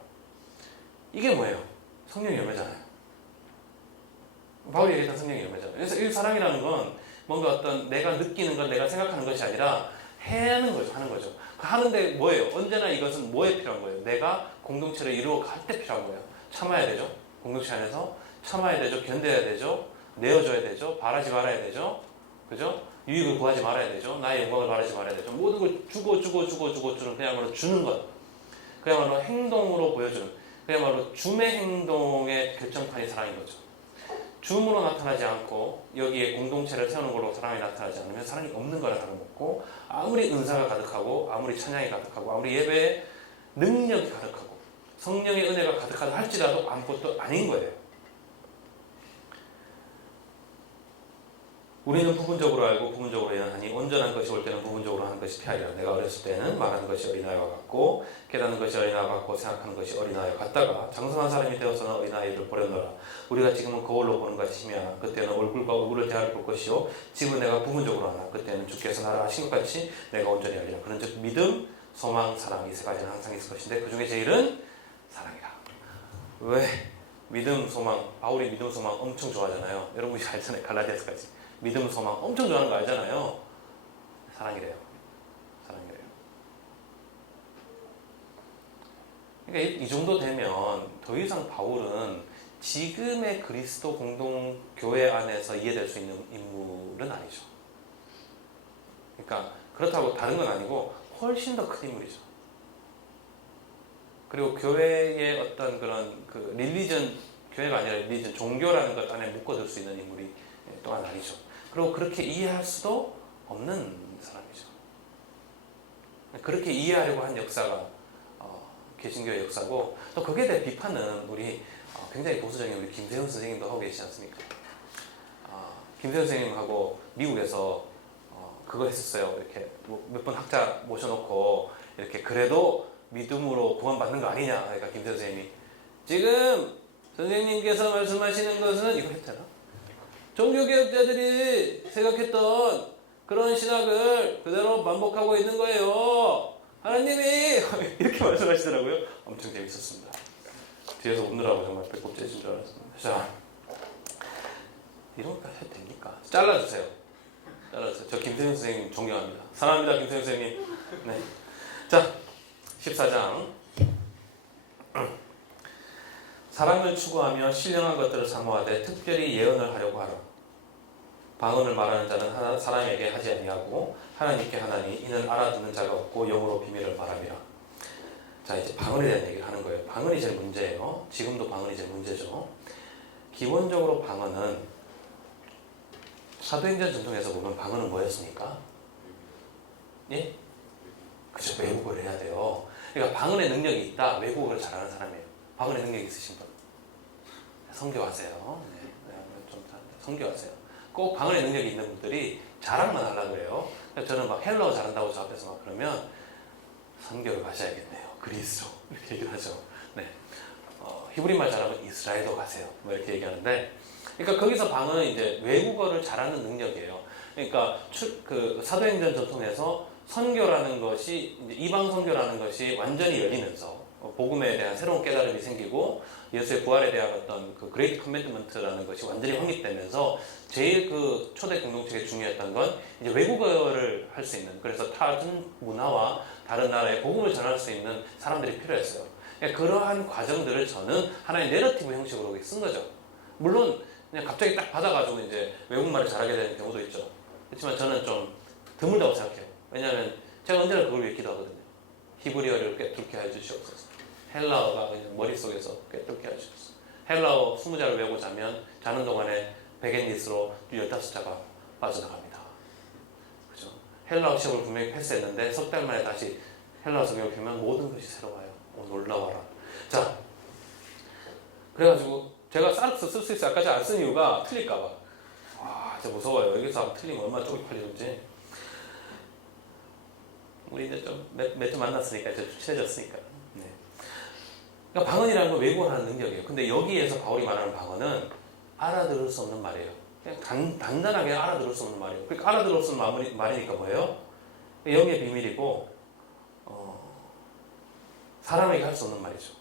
이게 뭐예요? 성령의 열매잖아요. 바울이 얘기했던 성령의 열매잖아요. 그래서 이 사랑이라는 건 뭔가 어떤 내가 느끼는 것, 내가 생각하는 것이 아니라 하는 거죠. 하는 거죠. 하는데 뭐예요? 언제나 이것은 뭐에 필요한 거예요? 내가 공동체를 이루어 갈 때 필요한 거예요. 참아야 되죠. 공동체 안에서 참아야 되죠. 견뎌야 되죠. 내어줘야 되죠. 바라지 말아야 되죠. 그죠? 유익을 구하지 말아야 되죠. 나의 영광을 바라지 말아야 되죠. 모든 걸 주는 그야말로 주는 것. 그야말로 행동으로 보여주는. 그야말로 줌의 행동의 결정판이 사랑인 거죠. 줌으로 나타나지 않고 여기에 공동체를 세우는 걸로 사랑이 나타나지 않으면 사랑이 없는 거라 다름없고 아무리 은사가 가득하고 아무리 찬양이 가득하고 아무리 예배에 능력이 가득하고 성령의 은혜가 가득하다 할지라도 아무것도 아닌 거예요. 우리는 부분적으로 알고 부분적으로 예언하니 온전한 것이 올 때는 부분적으로 하는 것이 피하리라. 내가 어렸을 때는 말하는 것이 어린아이와 같고 깨닫는 것이 어린아이와 같고 생각하는 것이 어린아이와 같다가 장성한 사람이 되어서는 어린아이를 버렸노라. 우리가 지금은 거울로 보는 것이 희미하나 그때는 얼굴과 얼굴을 대하여 볼 것이요 지금 내가 부분적으로 하나 그때는 주께서 나를 아신 것 같이 내가 온전히 알리라. 그런즉 믿음, 소망, 사랑 이 세 가지는 항상 있을 것인데 그 중에 제일은 사랑이라. 왜? 믿음, 소망. 바울이 믿음, 소망 엄청 좋아하잖아요. 여러분이 알잖아요. 갈라디아서까지. 믿음, 소망 엄청 좋아하는 거 알잖아요. 사랑이래요. 사랑이래요. 그러니까 이 정도 되면 더 이상 바울은 지금의 그리스도 공동교회 안에서 이해될 수 있는 인물은 아니죠. 그러니까 그렇다고 다른 건 아니고 훨씬 더 큰 인물이죠. 그리고 교회의 어떤 그런 그 릴리전, 교회가 아니라 릴리전, 종교라는 것 안에 묶어둘 수 있는 인물이 또한 아니죠. 그리고 그렇게 이해할 수도 없는 사람이죠. 그렇게 이해하려고 한 역사가 개신교의 역사고 또 거기에 대해 비판은 우리 굉장히 보수적인 우리 김세훈 선생님도 하고 계시지 않습니까? 김세훈 선생님하고 미국에서 그거 했었어요. 이렇게 몇 번 학자 모셔놓고 이렇게 그래도 믿음으로 구원받는 거 아니냐. 그러니까 김세훈 선생님이 지금 선생님께서 말씀하시는 것은 이거 했잖아. 종교개혁자들이 생각했던 그런 신학을 그대로 반복하고 있는 거예요. 하나님이 이렇게 말씀하시더라고요. 엄청 재밌었습니다. 뒤에서 웃느라고 정말 배꼽 째진 줄 알았습니다. 자, 이런 거 해도 됩니까? 잘라주세요. 잘라주세요. 저 김세윤 선생님 존경합니다. 사랑합니다, 김세윤 선생님. 네. 자, 14장. 사랑을 추구하며 신령한 것들을 사모하되 특별히 예언을 하려고 하라. 방언을 말하는 자는 사람에게 하지 아니하고 하나님께 하나니 이는 알아듣는 자가 없고 영으로 비밀을 말함이라. 자, 이제 방언에 대한 얘기를 하는 거예요. 방언이 제일 문제예요. 지금도 방언이 제일 문제죠. 기본적으로 방언은 사도행전 전통에서 보면 방언은 뭐였습니까? 예? 그죠. 외국어를 해야 돼요. 그러니까 방언의 능력이 있다. 외국어를 잘하는 사람이에요. 방언의 능력이 있으신 분. 성교하세요. 네. 좀 성교하세요. 꼭 방언의 능력이 있는 분들이 자랑만 하려고 그래요. 저는 막 헬라어 잘한다고 저 앞에서 막 그러면 선교를 가셔야겠네요. 그리스로 이렇게 얘기를 하죠. 네. 히브리말 잘하면 이스라엘도 가세요. 뭐 이렇게 얘기하는데, 그러니까 거기서 방언은 이제 외국어를 잘하는 능력이에요. 그러니까 그 사도행전 전통에서 선교라는 것이 이제 이방 선교라는 것이 완전히 열리면서 복음에 대한 새로운 깨달음이 생기고 예수의 부활에 대한 어떤 그 그레이트 커맨드먼트라는 것이 완전히 확립되면서 제일 그 초대 공동체에 중요했던 건 이제 외국어를 할 수 있는, 그래서 다른 문화와 다른 나라의 복음을 전할 수 있는 사람들이 필요했어요. 그러니까 그러한 과정들을 저는 하나의 내러티브 형식으로 쓴 거죠. 물론 그냥 갑자기 딱 받아가지고 이제 외국말을 잘하게 되는 경우도 있죠. 그렇지만 저는 좀 드물다고 생각해요. 왜냐하면 제가 언제나 그걸 위해 기도하거든요. 히브리어를 꿰뚫게 해주시옵소서. 헬라어가 그냥 머릿속에서 꿰뚫게 해주시옵소서. 헬라어 20자를 외우고 자는 동안에 베갯닛으로 15자가 빠져나갑니다. 그죠? 헬라어 시험을 분명히 패스했는데 석 달 만에 다시 헬라어 성경을 펴면 모든 것이 새로워요. 놀라워라. 자, 그래가지고 제가 사르스 쓸 수 있어요. 아까 안 쓴 이유가 틀릴까봐. 진짜 무서워요. 여기서 틀리면 얼마나 쪽팔리는지. 우리 이제 좀 몇 주 만났으니까 이제 좀 친해졌으니까. 네. 그러니까 방언이라는 건 외국어 하는 능력이에요. 근데 여기에서 바울이 말하는 방언은 알아들을 수 없는 말이에요. 그냥 단단하게 알아들을 수 없는 말이에요. 그러니까 알아들을 수 없는 말이니까 뭐예요? 영의 비밀이고 사람에게 할 수 없는 말이죠.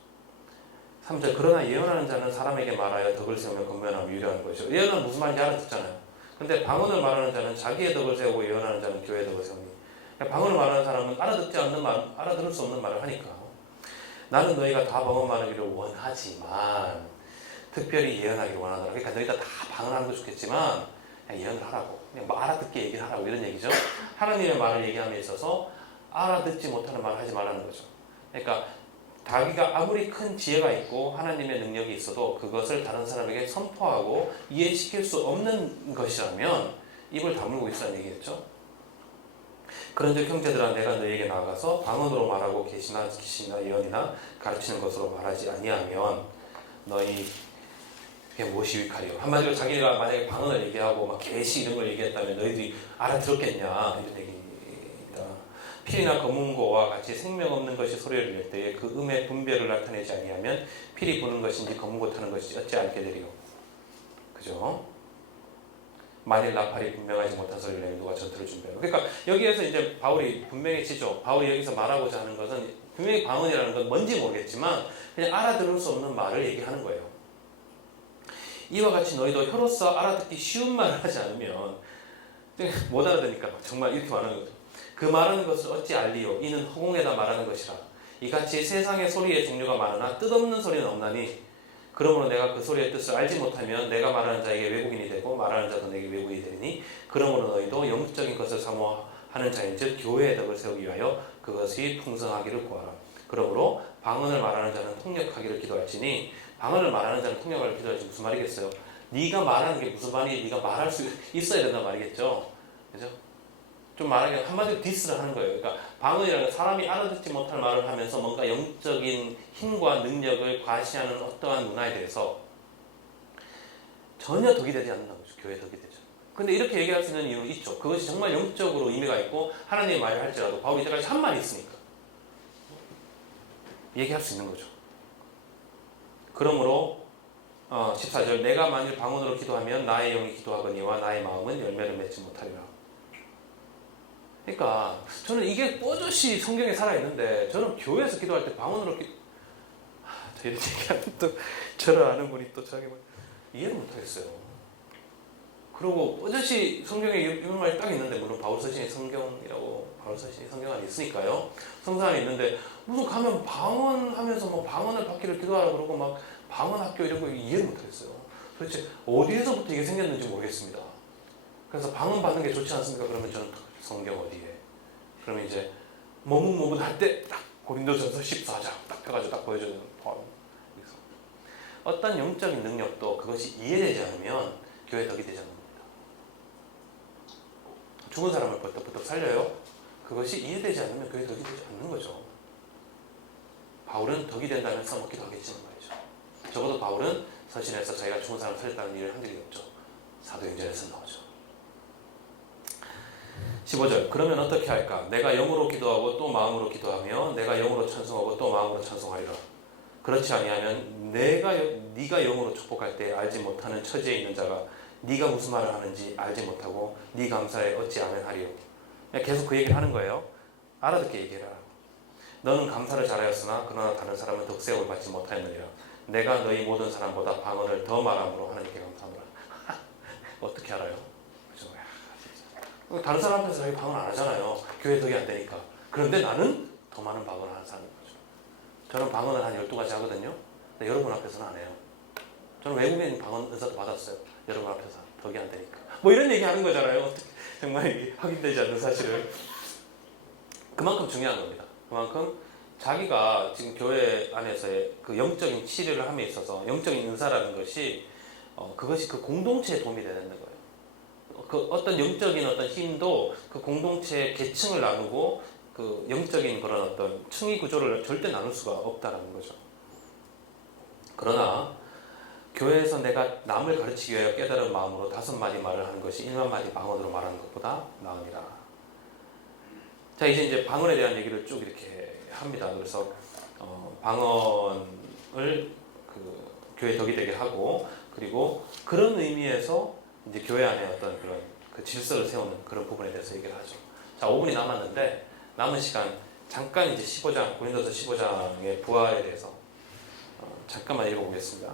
3절, 그러나 예언하는 자는 사람에게 말하여 덕을 세우며 건면하며 유리하는 것이죠. 예언은 무슨 말인지 알아듣잖아요. 근데 방언을 말하는 자는 자기의 덕을 세우고 예언하는 자는 교회의 덕을 세우니. 방언을 말하는 사람은 알아듣지 않는 말, 알아들을 수 없는 말을 하니까. 나는 너희가 다 방언 말하기를 원하지만 특별히 예언하기를 원하더라. 그러니까 너희가 다 방언하는 거 좋겠지만 그냥 예언을 하라고. 그냥 알아듣게 얘기를 하라고, 이런 얘기죠. 하나님의 말을 얘기함에 있어서 알아듣지 못하는 말을 하지 말라는 거죠. 그러니까 자기가 아무리 큰 지혜가 있고 하나님의 능력이 있어도 그것을 다른 사람에게 선포하고 이해시킬 수 없는 것이라면 입을 다물고 있으라는 얘기겠죠. 그런즉 형제들아, 내가 너희에게 나아가서 방언으로 말하고 계시나 예언이나 가르치는 것으로 말하지 아니하면 너희에게 무엇이 유익하리요. 한마디로 자기가 만약에 방언을 얘기하고 막 계시 이런 걸 얘기했다면 너희들이 알아들었겠냐, 이런 얘기입니다. 피리나 검은고와 같이 생명 없는 것이 소리를 낼 때에 그 음의 분별을 나타내지 아니하면 피리 부는 것인지 검은고 타는 것인지 어찌 알게 되리요. 그죠? 만일 나팔이 분명하지 못한 소리를 내면 누가 전투를 준비해요. 그러니까 여기에서 이제 바울이 분명해지죠. 바울이 여기서 말하고자 하는 것은 분명히 방언이라는 건 뭔지 모르겠지만 그냥 알아들을 수 없는 말을 얘기하는 거예요. 이와 같이 너희도 혀로서 알아듣기 쉬운 말을 하지 않으면 못 알아듣으니까 정말 이렇게 말하는 거죠. 그 말하는 것을 어찌 알리요? 이는 허공에다 말하는 것이라. 이같이 세상의 소리의 종류가 많으나 뜻없는 소리는 없나니 그러므로 내가 그 소리의 뜻을 알지 못하면 내가 말하는 자에게 외국인이 되고 말하는 자도 내게 외국인이 되니 그러므로 너희도 영적인 것을 사모하는 자인즉 교회의 덕을 세우기 위하여 그것이 풍성하기를 구하라. 그러므로 방언을 말하는 자는 통역하기를 기도할지니, 방언을 말하는 자는 통역하기를 기도할지 무슨 말이겠어요? 네가 말하는 게 무슨 말이, 네가 말할 수 있어야 된단 말이겠죠. 그죠? 좀 말하기 한마디로 디스를 하는 거예요. 그러니까 방언이라는 사람이 알아듣지 못할 말을 하면서 뭔가 영적인 힘과 능력을 과시하는 어떠한 문화에 대해서 전혀 덕이 되지 않는다는 거죠. 교회에 덕이 되죠. 근데 이렇게 얘기할 수 있는 이유는 있죠. 그것이 정말 영적으로 의미가 있고 하나님의 말을 할지라도 바울이 이때까지 한 말이 있으니까 얘기할 수 있는 거죠. 그러므로 14절, 내가 만일 방언으로 기도하면 나의 영이 기도하거니와 나의 마음은 열매를 맺지 못하리라. 그러니까 저는 이게 뽀듯이 성경에 살아있는데 저는 교회에서 기도할 때 방언으로 저 이런 얘기하면 또 저를 아는 분이 또 저에게 이해를 못하겠어요. 그리고 뽀듯이 성경에 이런 말이 딱 있는데, 물론 바울 서신이 성경이라고, 바울 서신이 성경 안에 있으니까요. 성서 안에 있는데 무슨 가면 방언하면서 뭐 방언을 받기를 기도하라고 그러고 막 방언학교 이런 거 이해를 못하겠어요. 도대체 어디에서부터 이게 생겼는지 모르겠습니다. 그래서 방언 받는 게 좋지 않습니까? 그러면 저는 성경 어디에? 그러면 이제 머뭇할 때 딱 고린도전서 14장 딱 펴가지고 딱 보여주는 바울. 어떤 영적인 능력도 그것이 이해되지 않으면 교회 덕이 되지 않습니다. 죽은 사람을 버떡버떡 살려요? 그것이 이해되지 않으면 교회 덕이 되지 않는 거죠. 바울은 덕이 된다면 써먹기도 하겠지만 말이죠. 적어도 바울은 서신에서 자기가 죽은 사람을 살렸다는 일을 한 적이 없죠. 사도행전에서 나오죠. 15절, 그러면 어떻게 할까? 내가 영으로 기도하고 또 마음으로 기도하며 내가 영으로 찬송하고 또 마음으로 찬송하리라. 그렇지 아니하면 네가 영으로 축복할 때 알지 못하는 처지에 있는 자가 네가 무슨 말을 하는지 알지 못하고 네 감사에 어찌 아멘하리요. 계속 그 얘기를 하는 거예요. 알아듣게 얘기해라. 너는 감사를 잘하였으나 그러나 다른 사람은 덕세움을 받지 못하였느니라. 내가 너희 모든 사람보다 방언을 더 말함으로 하나님께 감사하노라. 어떻게 알아요? 그죠? 야, 진짜. 다른 사람 앞에서 자기 방언 안 하잖아요. 교회 덕이 안 되니까. 그런데 나는 더 많은 방언을 하는 사람인 거죠. 저는 방언을 한 12가지 하거든요. 근데 여러분 앞에서는 안 해요. 저는 외국인 방언 은사도 받았어요. 여러분 앞에서 덕이 안 되니까. 뭐 이런 얘기 하는 거잖아요. 정말 이게 확인되지 않는 사실을. 그만큼 중요한 겁니다. 그만큼 자기가 지금 교회 안에서의 그 영적인 치료를 함에 있어서 영적인 은사라는 것이 그것이 그 공동체에 도움이 되는 거예요. 그 어떤 영적인 어떤 힘도 그 공동체의 계층을 나누고 그 영적인 그런 어떤 층위 구조를 절대 나눌 수가 없다라는 거죠. 그러나 교회에서 내가 남을 가르치기 위하여 깨달은 마음으로 5마디 말을 하는 것이 1만마디 방언으로 말하는 것보다 나으니라. 자, 이제 방언에 대한 얘기를 쭉 이렇게 합니다. 그래서 방언을 그 교회 덕이 되게 하고, 그리고 그런 의미에서 이제 교회 안에 어떤 그런 그 질서를 세우는 그런 부분에 대해서 얘기를 하죠. 자, 5분이 남았는데 남은 시간 잠깐 이제 15장 고린도서 15장의 부활에 대해서 잠깐만 읽어보겠습니다.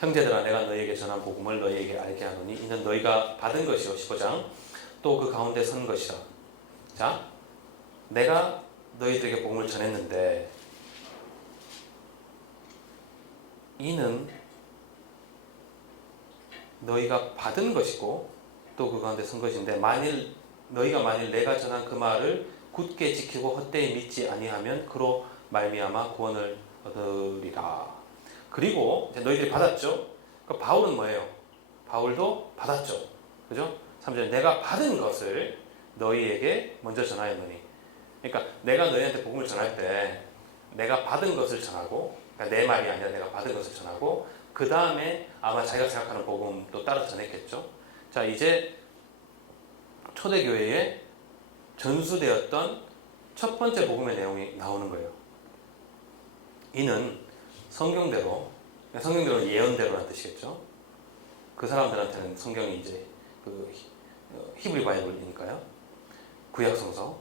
형제들아, 내가 너희에게 전한 복음을 너희에게 알게 하노니 이는 너희가 받은 것이요 15장 또 그 가운데 선 것이라. 자, 내가 너희들에게 복음을 전했는데 이는 너희가 받은 것이고 또 그 가운데 선 것인데 너희가 만일 내가 전한 그 말을 굳게 지키고 헛되이 믿지 아니하면 그로 말미암아 구원을 얻으리라. 그리고 이제 너희들이 받았죠. 그러니까 바울은 뭐예요? 바울도 받았죠. 그죠? 3절 내가 받은 것을 너희에게 먼저 전하였노니. 그러니까 내가 너희한테 복음을 전할 때 내가 받은 것을 전하고, 그러니까 내 말이 아니라 내가 받은 것을 전하고, 그 다음에 아마 자기가 생각하는 복음도 따라 전했겠죠. 자, 이제 초대교회에 전수되었던 첫 번째 복음의 내용이 나오는 거예요. 이는 성경대로는 예언대로라는 뜻이겠죠. 그 사람들한테는 성경이 이제 그 히브리 바이블이니까요. 구약 성서.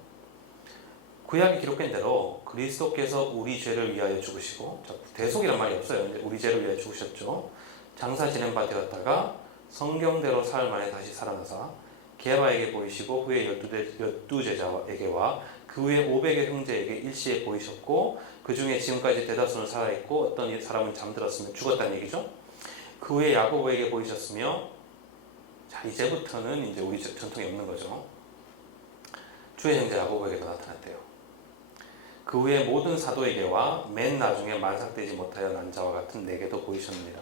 구약에 기록된 대로 그리스도께서 우리 죄를 위하여 죽으시고, 대속이란 말이 없어요. 이제 우리 죄를 위하여 죽으셨죠. 장사 지낸 바 되었다가 성경대로 사흘 만에 다시 살아나사 게바에게 보이시고 후에 12제자에게와 그 후에 500의 형제에게 일시에 보이셨고, 그 중에 지금까지 대다수는 살아있고 어떤 사람은 잠들었으며 죽었다는 얘기죠. 그 후에 야고보에게 보이셨으며, 자, 이제부터는 이제 우리 전통이 없는 거죠. 주의 형제 야고보에게도 나타났대요. 그 후에 모든 사도에게와 맨 나중에 만삭되지 못하여 난 자와 같은 내게도 보이셨느니라.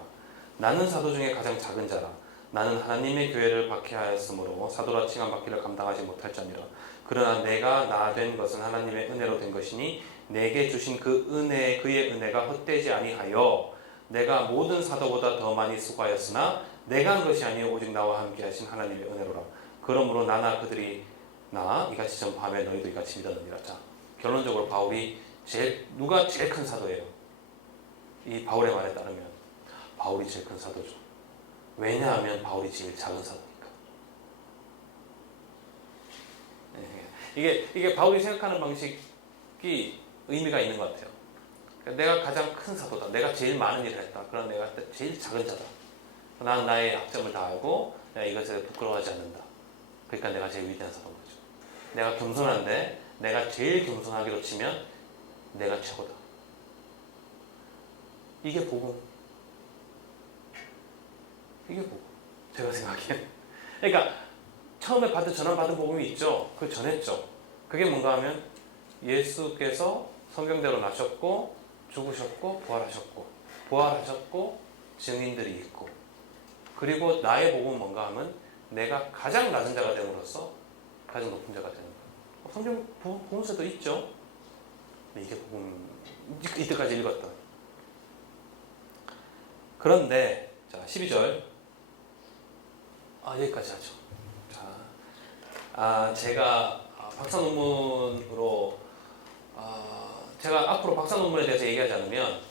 나는 사도 중에 가장 작은 자라. 나는 하나님의 교회를 박해하였으므로 사도라 칭함 받기를 감당하지 못할 자니라. 그러나 내가 나 된 것은 하나님의 은혜로 된 것이니 내게 주신 그의 은혜가 헛되지 아니하여 내가 모든 사도보다 더 많이 수고하였으나 내가 한 것이 아니요 오직 나와 함께 하신 하나님의 은혜로라. 그러므로 나나 그들이 나 이같이 전파하며 너희도 이같이 믿었느니라. 자, 결론적으로 바울이 누가 제일 큰 사도예요? 이 바울의 말에 따르면 바울이 제일 큰 사도죠. 왜냐하면 바울이 제일 작은 사도니까. 이게 바울이 생각하는 방식이 의미가 있는 것 같아요. 내가 가장 큰 사도다. 내가 제일 많은 일을 했다. 그럼 내가 제일 작은 자다. 난 나의 약점을 다 알고 내가 이것에 부끄러워하지 않는다. 그러니까 내가 제일 위대한 사도인 거죠. 내가 겸손한데 내가 제일 겸손하기로 치면 내가 최고다. 이게 복음. 이게 복음. 제가 생각하기엔. 그러니까 처음에 전환받은 복음이 있죠. 그걸 전했죠. 그게 뭔가 하면 예수께서 성경대로 나셨고 죽으셨고 부활하셨고 증인들이 있고, 그리고 나의 복음은 뭔가 하면 내가 가장 낮은 자가 됨으로써 가장 높은 자가 되는 거예요. 성경 복음서도 있죠. 근데 이게 복음, 이때까지 읽었던. 그런데 자 12절 여기까지 하죠. 자, 제가 박사 논문으로 제가 앞으로 박사 논문에 대해서 얘기하지 않으면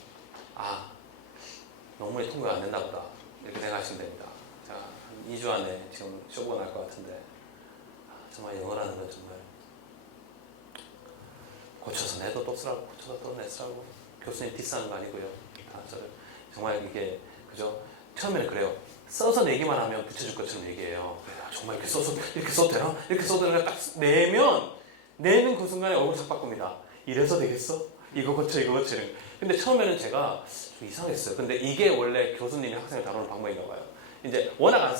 논문이 통과가 안 된다 보다 이렇게 생각하시면 됩니다. 제가 한 2주 안에 지금 쇼부가 날 것 같은데 정말 영어라는 건 정말 고쳐서 내도 또 쓰라고 고쳐서 또 내쓰라고 교수님 디스하는 거 아니고요. 정말 이게 그죠? 처음에는 그래요. 써서 내기만 하면 붙여줄 것처럼 얘기해요. 정말 이렇게 써서 이렇게 써도 되나? 이렇게 써도 되나? 딱 내는 그 순간에 얼굴 싹 바꿉니다. 이래서 되겠어? 이거 고쳐 이거 고쳐. 근데 처음에는 제가 좀 이상했어요. 근데 이게 원래 교수님이 학생을 다루는 방법인가 봐요. 이제 워낙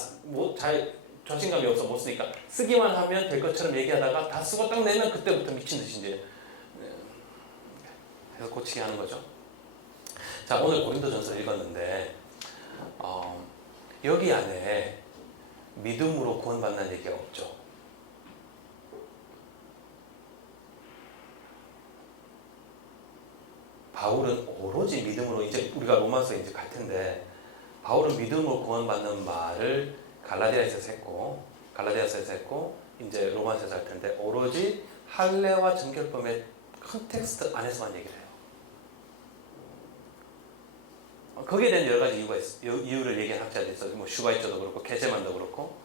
잘 자신감이 없어 못 쓰니까 쓰기만 하면 될 것처럼 얘기하다가 다 쓰고 딱 내면 그때부터 미친 듯이 이제 그래서 고치게 하는 거죠. 자, 오늘 고린도전서를 읽었는데 여기 안에 믿음으로 구원받는 얘기가 없죠. 바울은 오로지 믿음으로 이제 우리가 로마서에 이제 갈 텐데 바울은 믿음으로 구원받는 말을 갈라디아서에서 했고 이제 로마서에서 할 텐데 오로지 할례와 정결법의 컨텍스트 안에서만 얘기를 해요. 거기에 대한 여러 가지 이유를 얘기한 학자들이 있어요. 뭐 슈바이처도 그렇고 케제만도 그렇고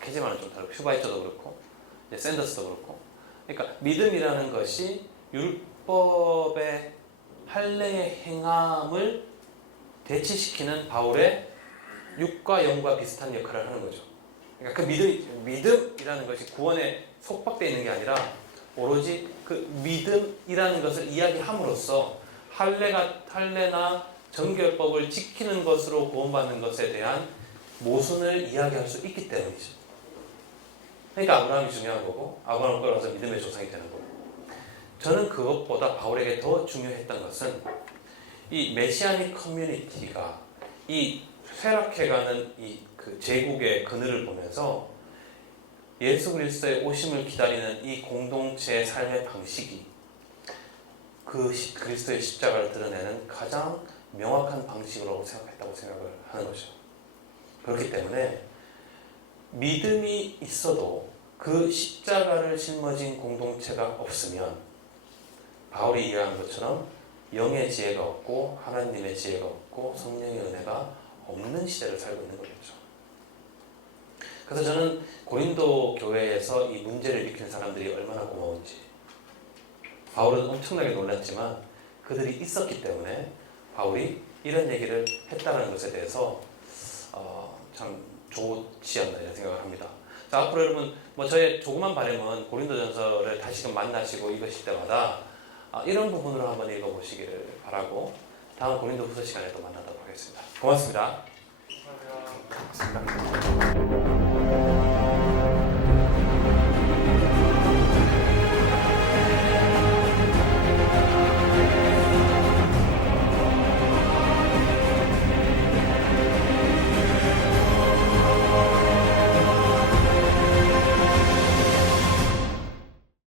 케제만은 좀 다르고 슈바이처도 그렇고 이제 샌더스도 그렇고 그러니까 믿음이라는 것이 율법의 할례의 행함을 대치시키는 바울의 육과 영과 비슷한 역할을 하는 거죠. 그러니까 그 믿음이라는 것이 구원에 속박되어 있는 게 아니라 오로지 그 믿음이라는 것을 이야기함으로써 할례나 정결법을 지키는 것으로 구원받는 것에 대한 모순을 이야기할 수 있기 때문이죠. 그러니까 아브라함이 중요한 거고 아브라함을 끌어서 믿음의 조상이 되는 거고 저는 그것보다 바울에게 더 중요했던 것은 이 메시아닉 커뮤니티가 이 쇠락해가는 이 그 제국의 그늘을 보면서 예수 그리스도의 오심을 기다리는 이 공동체의 삶의 방식이 그 그리스도의 십자가를 드러내는 가장 명확한 방식으로 생각했다고 생각을 하는 거죠. 그렇기 때문에 믿음이 있어도 그 십자가를 짊어진 공동체가 없으면 바울이 이해한 것처럼 영의 지혜가 없고 하나님의 지혜가 없고 성령의 은혜가 없는 시대를 살고 있는 거겠죠. 그래서 저는 고린도 교회에서 이 문제를 일으키는 사람들이 얼마나 고마운지 바울은 엄청나게 놀랐지만 그들이 있었기 때문에 바울이 이런 얘기를 했다는 것에 대해서 참 좋지 않나 이런 생각을 합니다. 자, 앞으로 여러분 저의 조그만 바람은 고린도전서를 다시금 만나시고 읽으실 때마다 이런 부분으로 한번 읽어보시기를 바라고 다음 고린도후서 시간에 또 만나도록 하겠습니다. 고맙습니다. 감사합니다.